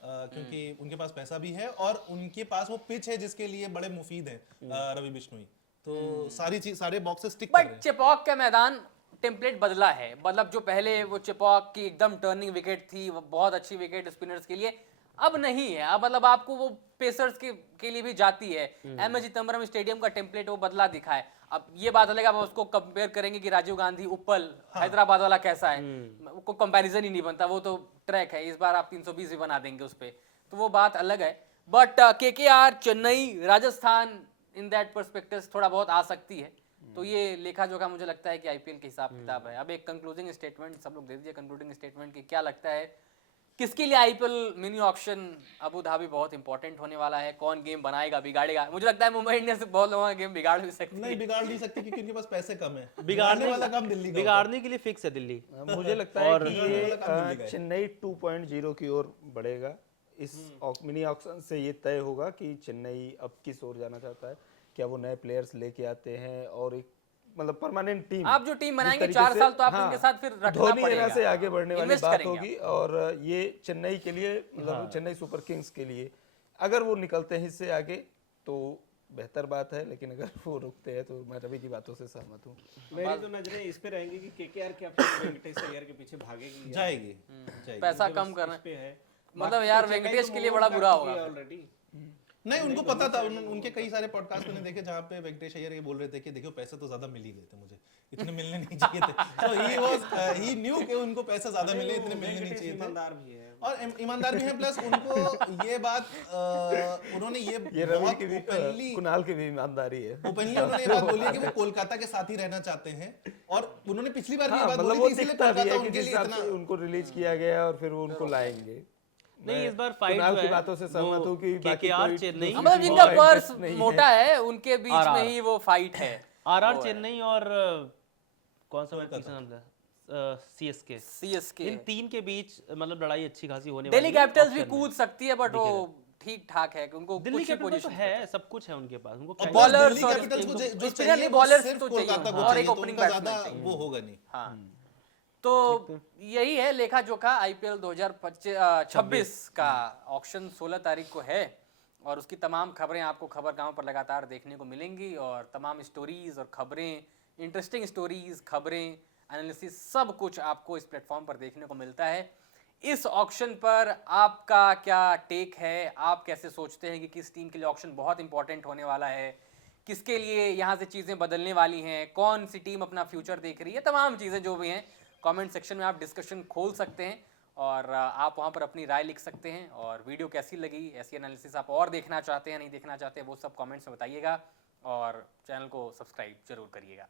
क्योंकि उनके पास पैसा भी है और उनके पास वो पिच है जिसके लिए बड़े मुफीद हैं रवि बिश्नोई, तो सारी चीज सारे बॉक्सेस टिक कर रहे बट हैं। चेपॉक का मैदान टेम्पलेट बदला है, मतलब जो पहले वो चेपॉक की एकदम टर्निंग विकेट थी, वो बहुत अच्छी विकेट स्पिनर्स के लिए, अब नहीं है। अब मतलब आपको वो पेसर्स के लिए भी जाती है। एमए चिदम्बरम स्टेडियम का टेम्पलेट वो बदला दिखा है। अब ये बात अलग है, आप उसको कंपेयर करेंगे कि राजीव गांधी उप्पल हैदराबाद वाला कैसा है, कोई कंपैरिजन ही नहीं बनता, वो तो ट्रैक है। इस बार आप 320 भी बना देंगे उस पे, तो वो बात अलग है। But KKR, Chennai, Rajasthan in that perspective थोड़ा बहुत आ सकती है। तो ये लेखा जोखा मुझे लगता है कि आईपीएल के हिसाब किताब है। अब एक कंक्लूडिंग स्टेटमेंट सब लोग दे दीजिए, कंक्लूडिंग स्टेटमेंट की क्या लगता है, किसके लिए IPL mini auction Abu Dhabi बहुत इंपॉर्टेंट होने वाला है, कौन गेम बनाएगा बिगाड़ेगा। मुझे लगता है मुंबई इंडियंस से बहुत लोगों का गेम बिगाड़ भी सकती नहीं है। बिगाड़ नहीं सकती क्योंकि उनके पास पैसे कम है, बिगाड़ने वाला काम दिल्ली का होता है। बिगाड़ने के लिए फिक्स है दिल्ली। मुझे लगता है कि बिगाड़ने वाला काम दिल्ली का ये है। चेन्नई 2.0 की ओर बढ़ेगा। इस मिनी ऑक्शन से ये तय होगा कि चेन्नई अब किस ओर जाना चाहता है। क्या वो नए प्लेयर्स लेके आते हैं और एक मतलब परमानेंट टीम, आप जो टीम जिस बनाएंगे तरीके 4 से- साल तो आप हाँ, उनके साथ फिर रखना धोनी पड़ेगा, एरा से आगे बढ़ने वाली इन्वेस्ट बात करेंगे होगी। और ये चेन्नई के लिए मतलब चेन्नई सुपर किंग्स के लिए अगर वो निकलते हैं इससे आगे तो बेहतर बात है, लेकिन अगर वो रुकते हैं तो मैं रवि की बातों से सहमत हूँ। मेरी तो नजरें इस पे रहेंगी कि केकेआर क्या फिर वेंकटेश अय्यर के पीछे भागेगी, जाएगी जाएगी। पैसा मुझे कम बस करना इस पे है। मतलब बाकी यार तो चेन्नई वेंकटेश तो के लिए move बड़ा कर बुरा चुकी है होगा। ऑलरेडी। नहीं उनको पता था, उनके कई सारे पॉडकास्ट मैंने देखे जहाँ पे वेंकटेश अय्यर ये बोल रहे थे कि देखो पैसे तो ज्यादा मिल ही गए थे, मुझे इतने मिलने नहीं चाहिए थे। तो ही न्यू कि उनको पैसे ज्यादा मिले, इतने मिलने नहीं वेंकटेश चाहिए थे। ईमानदार भी है। और ईमानदार भी है, प्लस उनको ये बात उन्होंने ये ये रवि बहुत की भी ओपनली कुणाल की भी ईमानदारी है। उन्होंने ये बात बोली है कि वो कोलकाता के साथ ही रहना चाहते हैं, और उन्होंने पिछली बार भी ये हाँ, बात मतलब बोली वो थी, इसीलिए दिखता भी कोलकाता है कि उनके जिस लिए हिसाब इतना से उनको रिलीज किया गया और फिर वो उनको लाएंगे। नहीं, इस बार मैं फाइट कुणाल जो की है बातों से सहमत हूँ कि बाकी केकेआर कोई चेन्नई दूसरी मतलब टीम जिनका का पर्स interest नहीं है। मोटा है उनके बीच में RR ही वो फाइट है। आरआर चेन्नई और कौन सा मैच तीसरा नाम था, सीएसके, सीएसके, इन तीन के बीच मतलब लड़ाई अच्छी खासी होने दिल्ली वाली है कैपिटल्स भी ऑक्शन में। कूद सकती है बट वो ठीक ठाक है कि उनको दिल्ली कुछ ही कैपिटल तो पोजीशन है, सब कुछ है उनके पास, उनको और क्या- plus bowlers दिल्ली और कैपिटल्स को जो spinner चाहिए नहीं, वो bowlers सिर्फ तो चाहिए कोलकाता को और चाहिए, एक तो opening उनका batsman ज्यादा चाहिए। वो होगा नहीं। हाँ, तो यही है लेखा जोखा। आईपीएल 2026 का ऑक्शन 16 तारीख को है और उसकी तमाम खबरें आपको खबरगांव पर लगातार देखने को मिलेंगी और तमाम स्टोरीज और खबरें, इंटरेस्टिंग स्टोरीज, खबरें, एनालिसिस सब कुछ आपको इस प्लेटफॉर्म पर देखने को मिलता है। इस ऑक्शन पर आपका क्या टेक है, आप कैसे सोचते हैं कि किस टीम के लिए ऑक्शन बहुत इंपॉर्टेंट होने वाला है, किसके लिए यहाँ से चीज़ें बदलने वाली हैं, कौन सी टीम अपना फ्यूचर देख रही है, तमाम चीज़ें जो भी हैं कमेंट सेक्शन में आप डिस्कशन खोल सकते हैं और आप वहाँ पर अपनी राय लिख सकते हैं। और वीडियो कैसी लगी, ऐसी एनालिसिस आप और देखना चाहते हैं नहीं देखना चाहते, वो सब कमेंट्स में बताइएगा और चैनल को सब्सक्राइब जरूर करिएगा।